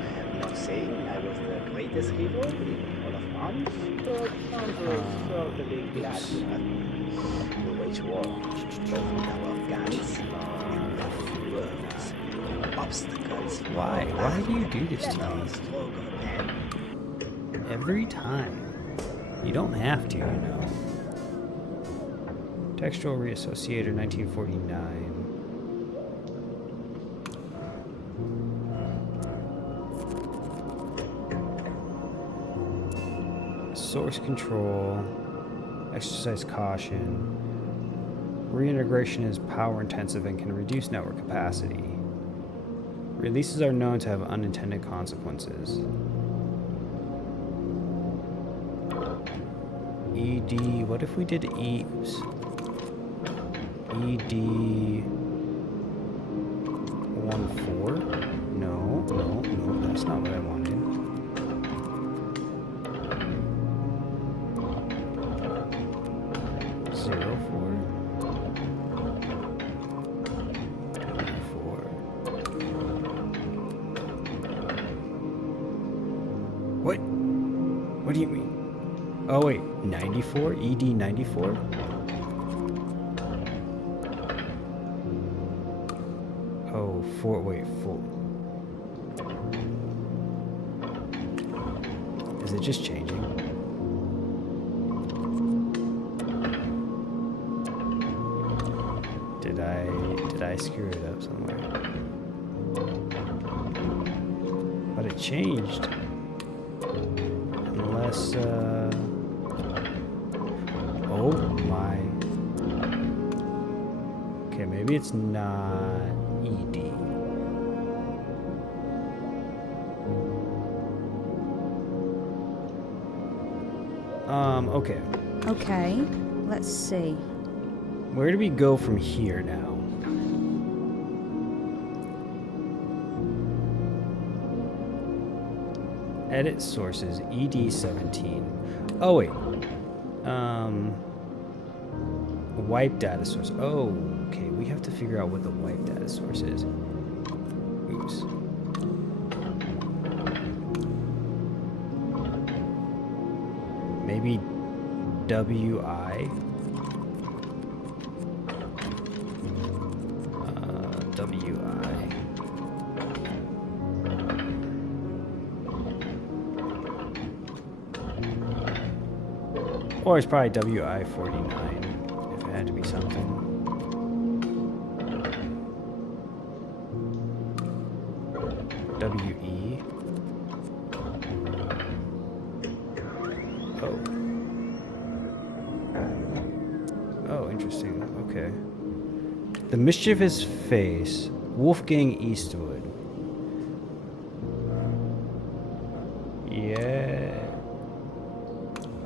I'm not saying I was the greatest hero in all of months, but I'm certainly glad to have me to wage war over our guns, words, obstacles. Why? Why do you do this to me? Stroke of a pen. Every time. You don't have to, you know. Textual Reassociator 1949. Source control. Exercise caution. Reintegration is power intensive and can reduce network capacity. Releases are known to have unintended consequences. ED, what if we did ED 14? No, that's not what I wanted. Zero 4. 4. What do you mean? Oh wait, 94? ED 94? Oh, 4, wait, 4. Is it just changing? Did I screw it up somewhere? it changed. Unless, oh my. Okay, maybe it's not ED. Okay. Okay, let's see. Where do we go from here now? Edit sources, ED17. Oh, wait. Wipe data source. Oh, okay. We have to figure out what the wipe data source is. Oops. Maybe WI. WI. Or it's probably WI-49 if it had to be something. WE. Oh. Oh, interesting. Okay. The mischievous face, Wolfgang Eastwood. Yeah.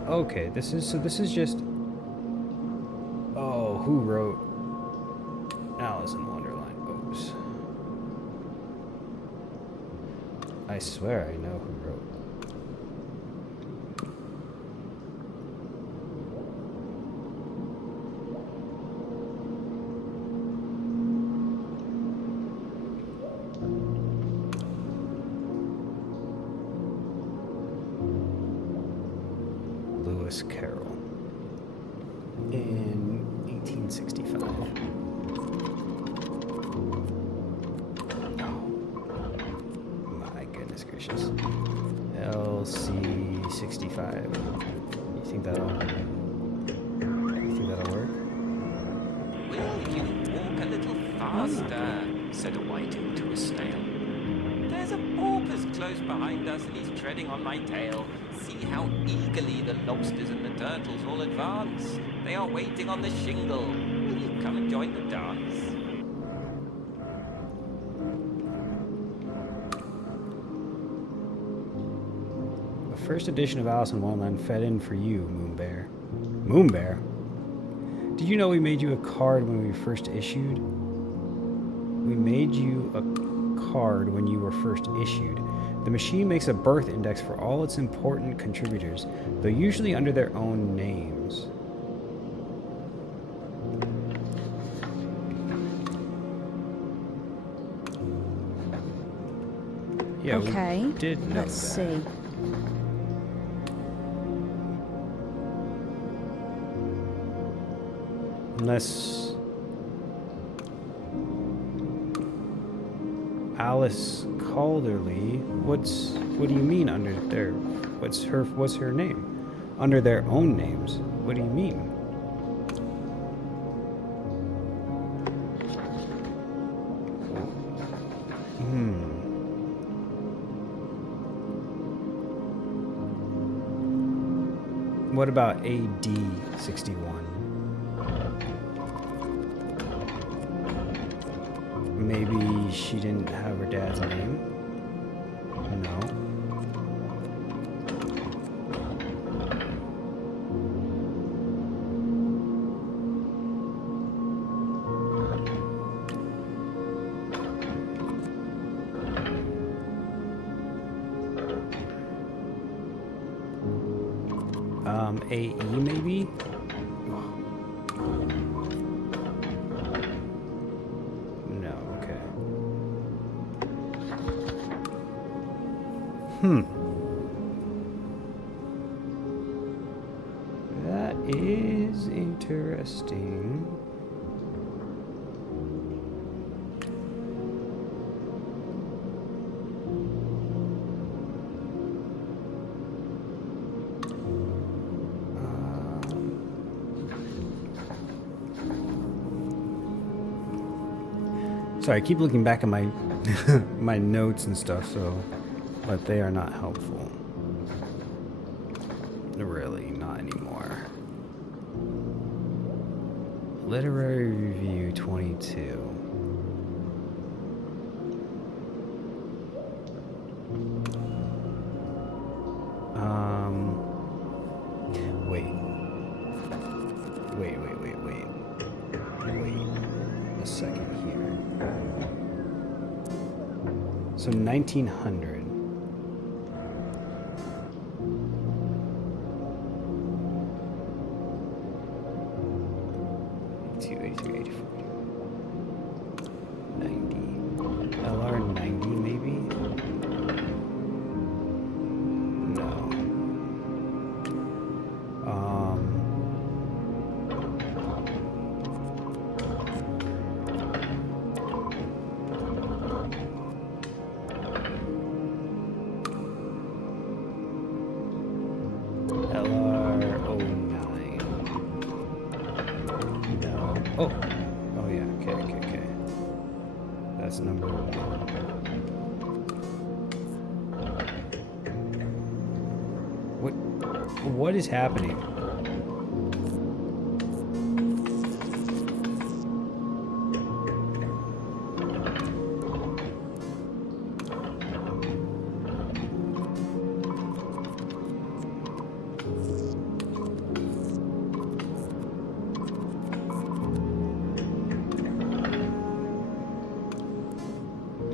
Okay, this is just. Oh, who wrote Alice in Wonderland? Oops. I swear I know who wrote. Lewis Carroll in 1865. Oh, my goodness gracious. LC65. You think that'll work? Will you walk a little faster? Said a whiting to a snail. There's a porpoise close behind us and he's treading on my tail. See how eagerly the lobsters and the turtles all advance. They are waiting on the shingle. Will you come and join the dance? The first edition of Alice in Wonderland fed in for you, Moonbear. Moonbear? Did you know we made you a card when we first issued? We made you a card when you were first issued. The machine makes a birth index for all its important contributors, though usually under their own names. Yeah, okay, we did know let's that. see. Unless Alice Calderly, what do you mean under their, what's her name? Under their own names. What do you mean? What about AD61? Maybe she didn't have her dad's name? No. AE maybe? No, okay. That is interesting. Sorry, I keep looking back at my my notes and stuff, so But they are not helpful. Really, not anymore. Literary Review 22. Wait a second here. So 1900. 83, 84, 90. LR 90 maybe? No. LR09. No. Oh yeah, okay. That's number 1. What is happening?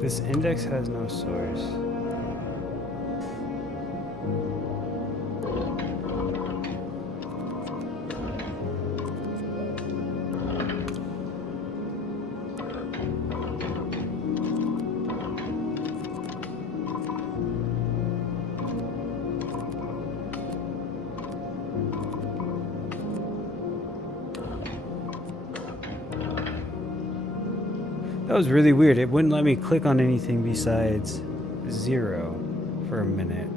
This index has no source. That was really weird. It wouldn't let me click on anything besides 0 for a minute.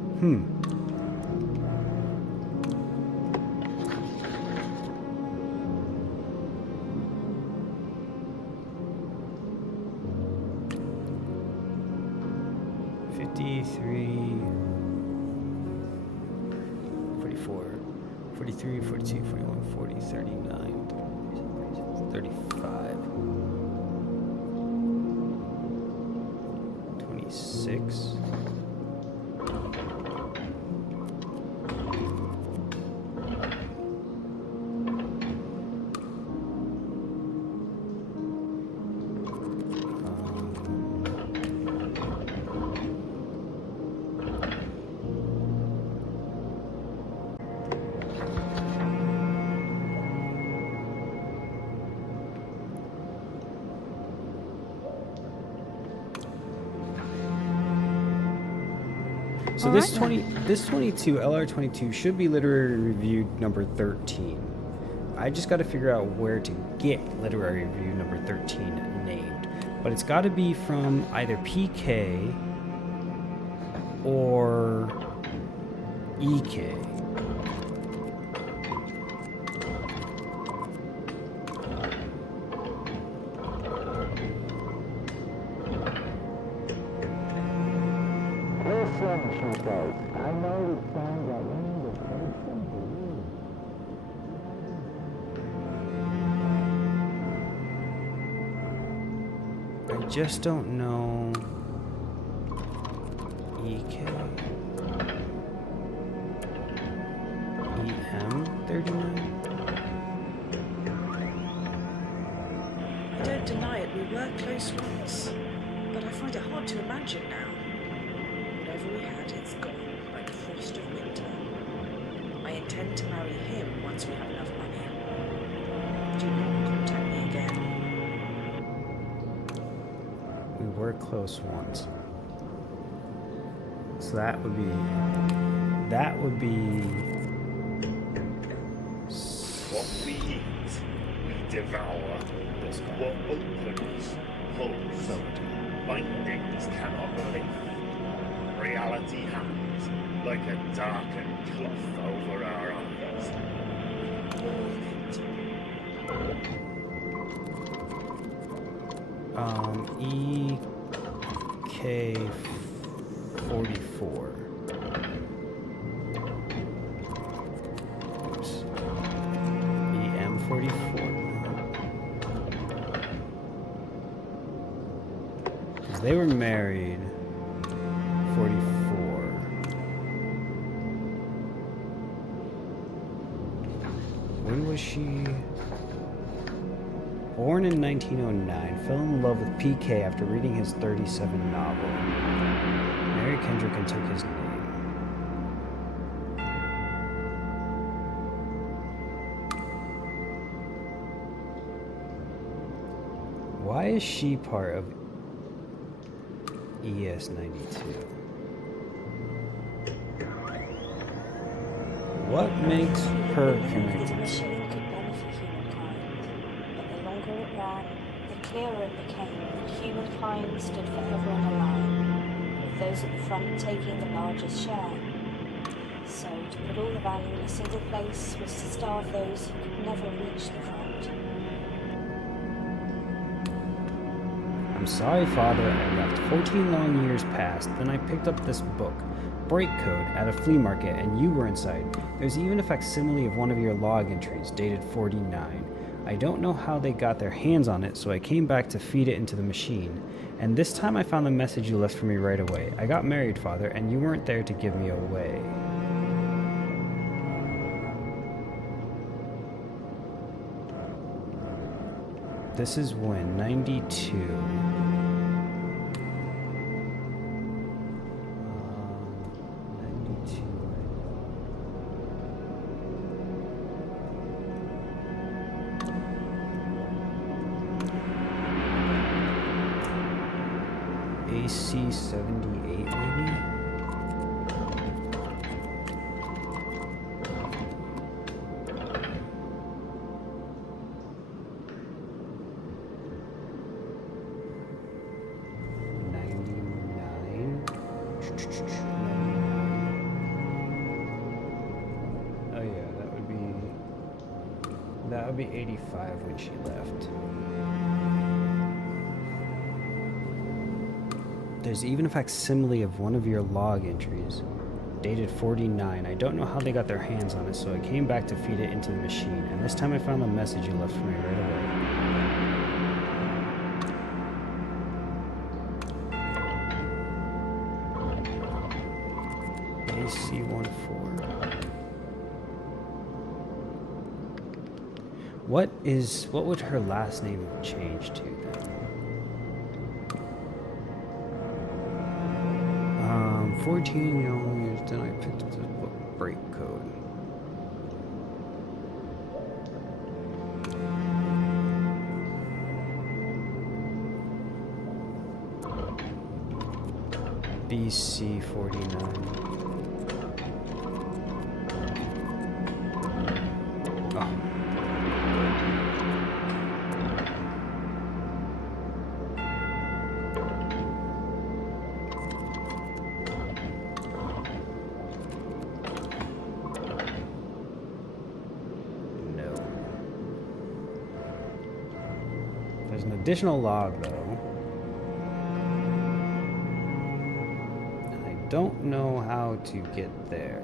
53, 44, 43, 42, 41, 40, 39, 35. 26. So All this right, 22 LR22 should be literary review number 13. I just got to figure out where to get literary review number 13 named, but it's got to be from either PK or EK. Listen, people, I know it sounds like indication to you. I just don't know. EK. EM39? I don't deny it, we were close once, but I find it hard to imagine now. Whatever we had, it's gone, like the frost of winter. I intend to marry him once we have enough money. Do not contact me again. We were close once. So that would be What we eat, we devour. this guy. What opens, holds. Bindings cannot lift. Reality hangs like a darkened cloth over our eyes. EK 44. Oops. EM44. Because they were married. 44. When was she? Born in 1909, fell in love with PK after reading his 37 novel. Married Kendrick and took his name. Why is she part of ES92? What makes her connected to? The clearer it became that humankind stood forever in a line, with those at the front taking the largest share. So, to put all the value in a single place was to starve those who could never reach the front. I'm sorry, Father, I left. 14 long years passed, then I picked up this book, Break Code, at a flea market, and you were inside. There's even a facsimile of one of your log entries, dated 49. I don't know how they got their hands on it, so I came back to feed it into the machine. And this time I found the message you left for me right away. I got married, Father, and you weren't there to give me away. This is when? 92. 92. AC 78 maybe? That would be 85 when she left. There's even a facsimile of one of your log entries, dated 49. I don't know how they got their hands on it, so I came back to feed it into the machine, and this time I found the message you left for me right away. AC14. What would her last name have changed to then? 14 years, then I picked up this book, Break Code. BC 49. There's an additional log, though. And I don't know how to get there.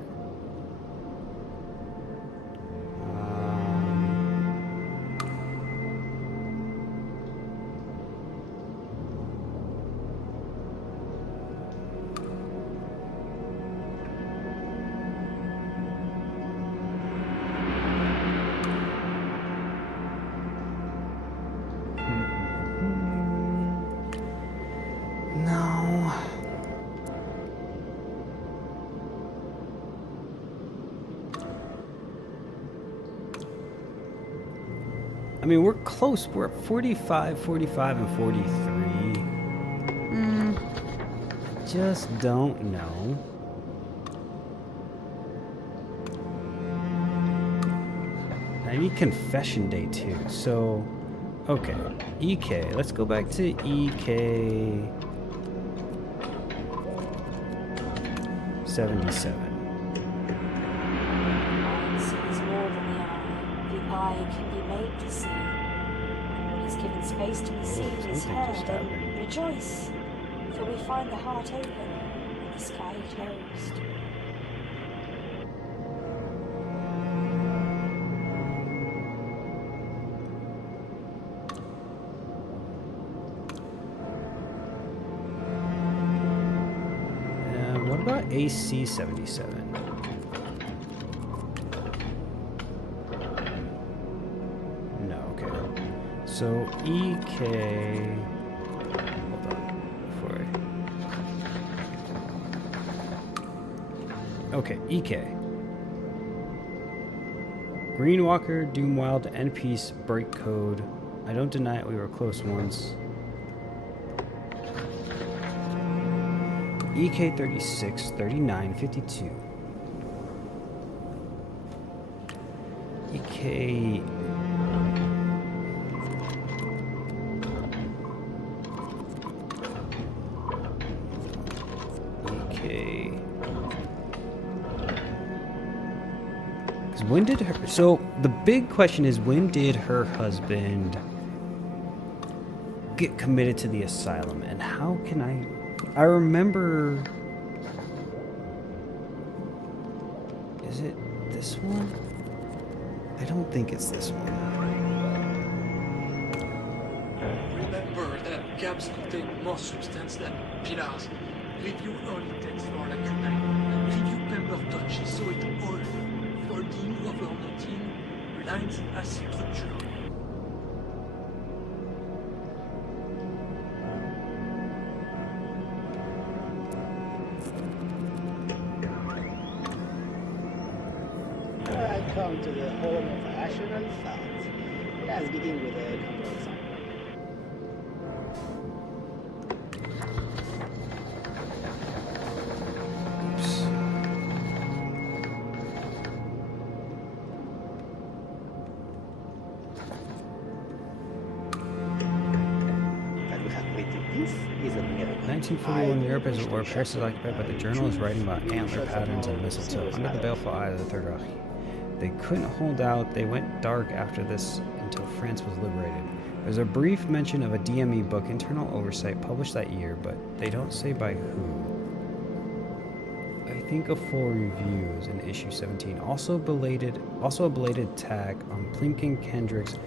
I mean, we're close. We're at 45, 45, and 43. Just don't know. I need confession day too. So, okay. EK. Let's go back to EK 77. To see, and when he's given space to be seen is heard, and rejoice, for we find the heart open, and the the sky closed. What about AC-77? No, okay. So EK... Hold on. Before I... Okay, EK. Greenwalker, Doomwild, End Peace, Break Code. I don't deny it, we were close once. EK 36, 39, 52. EK... Because when did her... So, the big question is, when did her husband get committed to the asylum? And how can I remember... Is it this one? I don't think it's this one. Remember that caps contain more substance than pillars. Review early text for lacunite. Review Pemberton, she saw it all. Folding over noting, lines as structure. I come to the home of rational thought. Let's begin with a control sign. That we have created this is a miracle. 1941 Europe is where Paris is occupied by the journalist writing about antler patterns and mistletoe. Under the baleful eye of the Third Reich. They couldn't hold out. They went dark after this until France was liberated. There's a brief mention of a DME book, Internal Oversight, published that year, but they don't say by who. I think a full review is in issue 17. Also a belated tag on Plimkin Kendrick's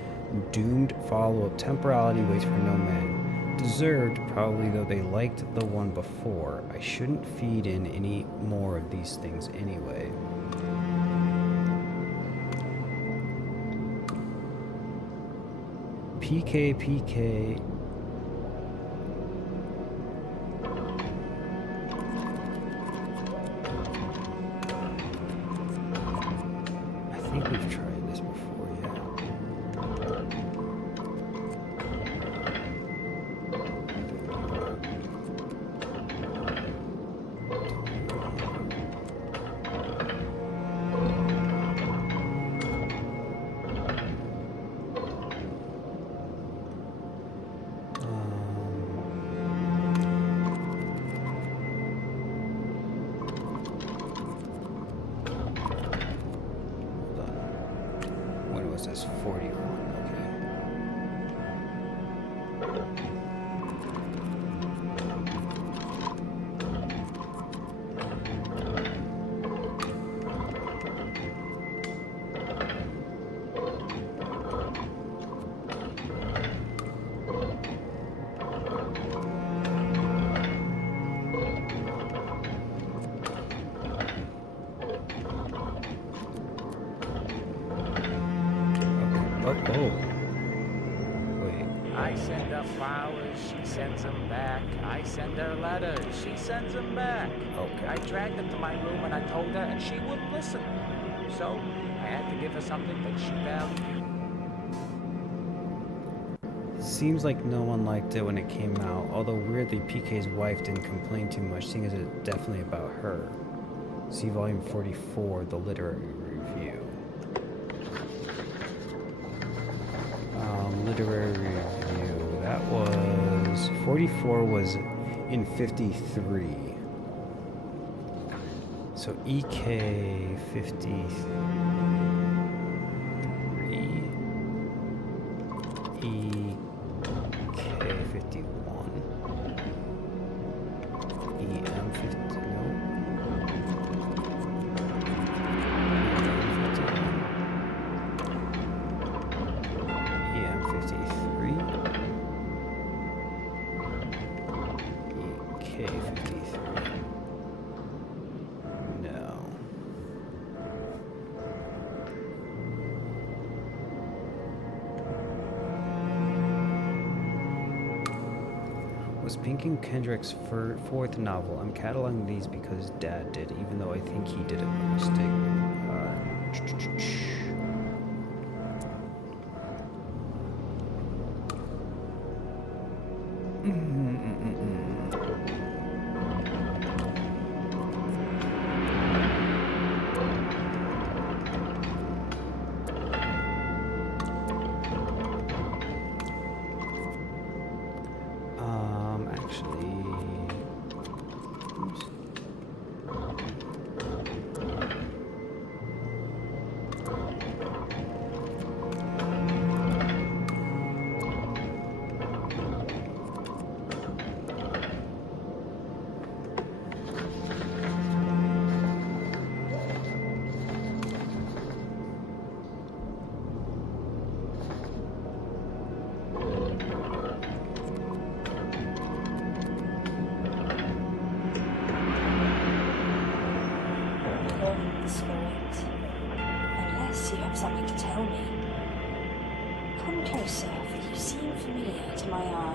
doomed follow-up, Temporality Waits for No Man. Deserved, probably, though they liked the one before. I shouldn't feed in any more of these things anyway. PK. I think we've tried this before, yeah. When was this? 41, okay. I send her flowers, she sends them back. I send her letters, she sends them back. Okay. I dragged her to my room and I told her, and she wouldn't listen. So I had to give her something that she valued. Seems like no one liked it when it came out, although weirdly PK's wife didn't complain too much, seeing as it's definitely about her. See volume 44, the literary review. Literary review, that was... 44 was in 53. So EK 53... EK 51... EM 50... no. TK-53. No. Was Pink and Kendrick's fourth novel. I'm cataloging these because Dad did, even though I think he did it by mistake. Something to tell me. Come closer, for you seem familiar to my eye.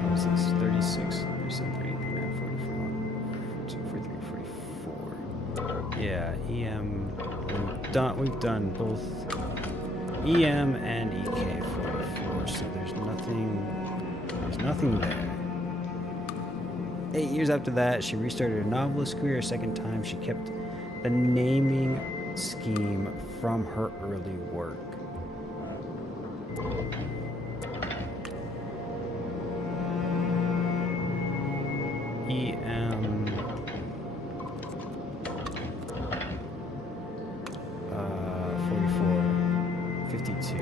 What is this? 36, 37, 38, 39, 40, 41, 42, 43, 44. Yeah, EM. We've done both EM and EK-44, so there's nothing there. 8 years after that, she restarted her novelist career a second time. She kept the naming scheme from her early work. EM 44 52.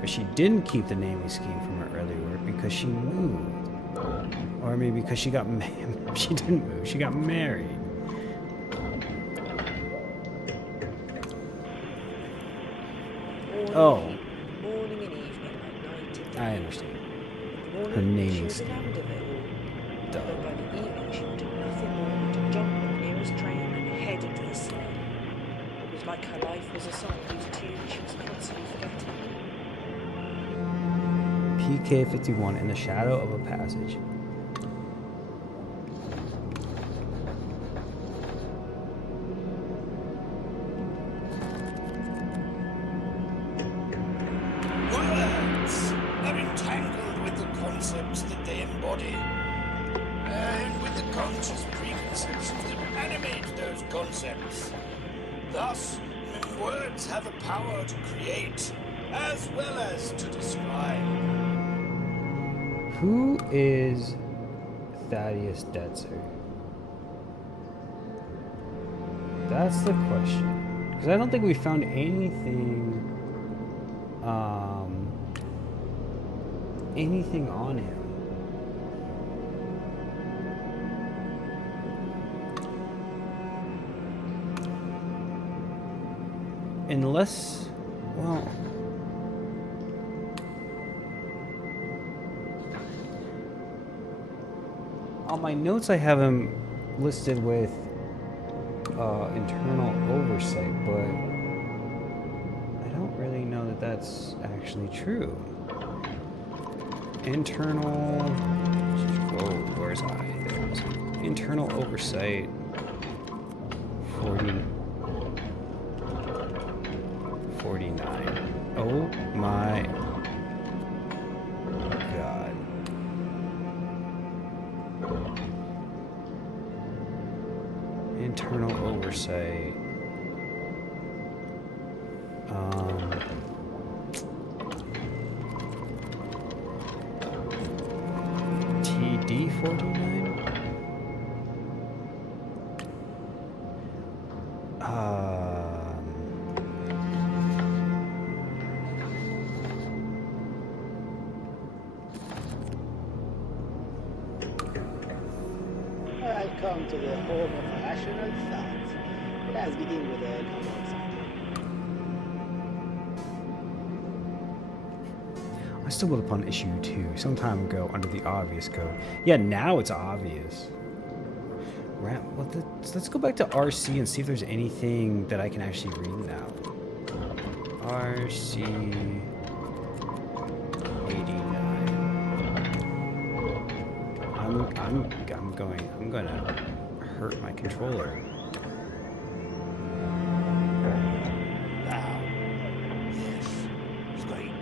But she didn't keep the naming scheme from her early work because she moved. Or maybe because she got she didn't move, she got married. Oh. Morning and evening, like night and day. I understand. Morning, Her naming she was scheme. enamored of it all. Duh. But by the evening, she wanted nothing more than to jump on the nearest train and head into the sea. It was like her life was a song whose tune she was constantly forgetting. PK-51 in the shadow of a passage. Words are entangled with the concepts that they embody, and with the conscious preconceptions that animate those concepts. Thus, words have a power to create as well as to describe. Who is Thaddeus Detzer? That's the question. Because I don't think we found anything on him. Unless, well, on my notes I have him listed with internal oversight, but I don't really know that that's actually true. Internal, whoa, where's I? There it is. Internal oversight, 49. Oh my god. Internal oversight. TD-49? into the home of rational thought. Let's begin with a common sense. I stumbled upon issue 2 some time ago under the obvious code. Yeah, now it's obvious. Well, let's go back to RC and see if there's anything that I can actually read now. RC 89. I'm gonna hurt my controller. Now, yes, scream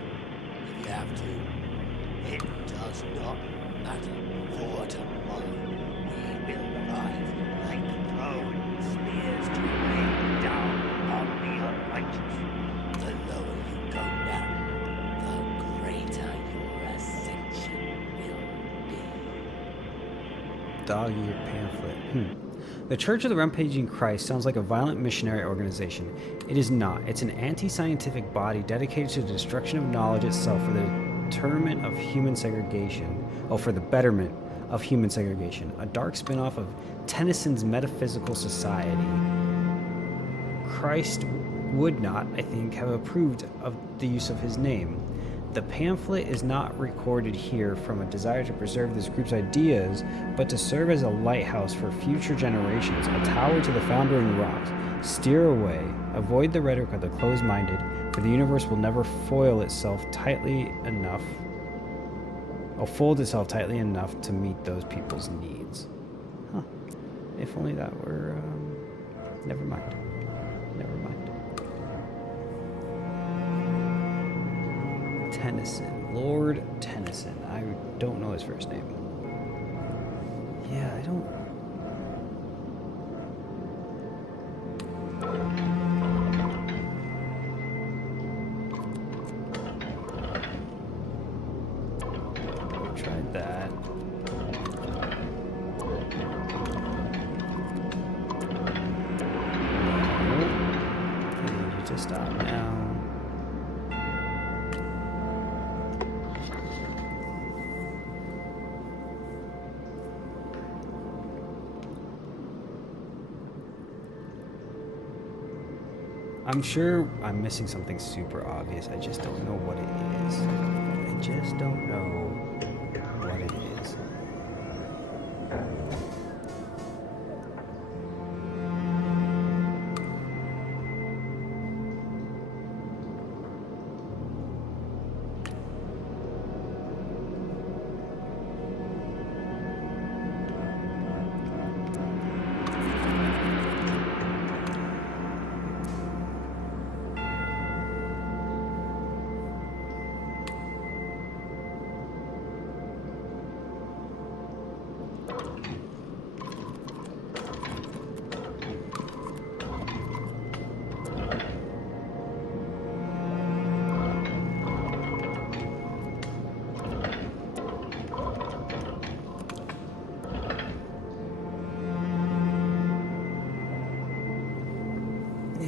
if you have to. It does not matter for tomorrow. We will arrive like throwing spears to rain down on the unrighteous. The lower you go down, the greater your ascension will be. Dog-eared pamphlet. The Church of the Rampaging Christ sounds like a violent missionary organization. It is not. It's an anti-scientific body dedicated to the destruction of knowledge itself for the betterment of human segregation. Oh, for the betterment of human segregation. A dark spin-off of Tennyson's Metaphysical Society. Christ would not, I think, have approved of the use of his name. The pamphlet is not recorded here from a desire to preserve this group's ideas, but to serve as a lighthouse for future generations, a tower to the foundering rocks. Steer away. Avoid the rhetoric of the closed-minded, for the universe will never fold itself tightly enough to meet those people's needs. Huh. If only that were... Never mind. Tennyson. Lord Tennyson. I don't know his first name. Yeah, I don't... I tried that. No. I need you to stop now. I'm sure I'm missing something super obvious. I just don't know what it is. I just don't know what it is.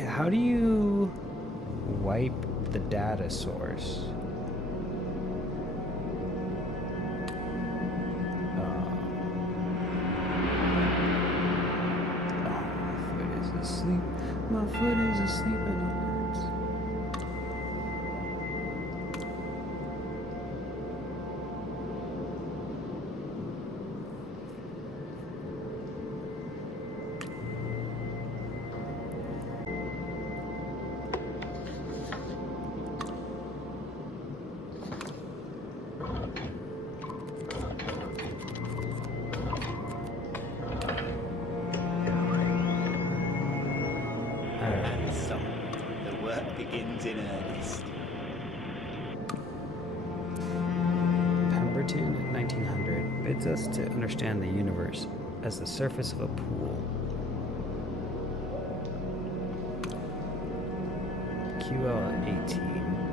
How do you wipe the data source? My foot is asleep. My foot is asleep and it hurts. In earnest. Pemberton, 1900, bids us to understand the universe as the surface of a pool. QL 18.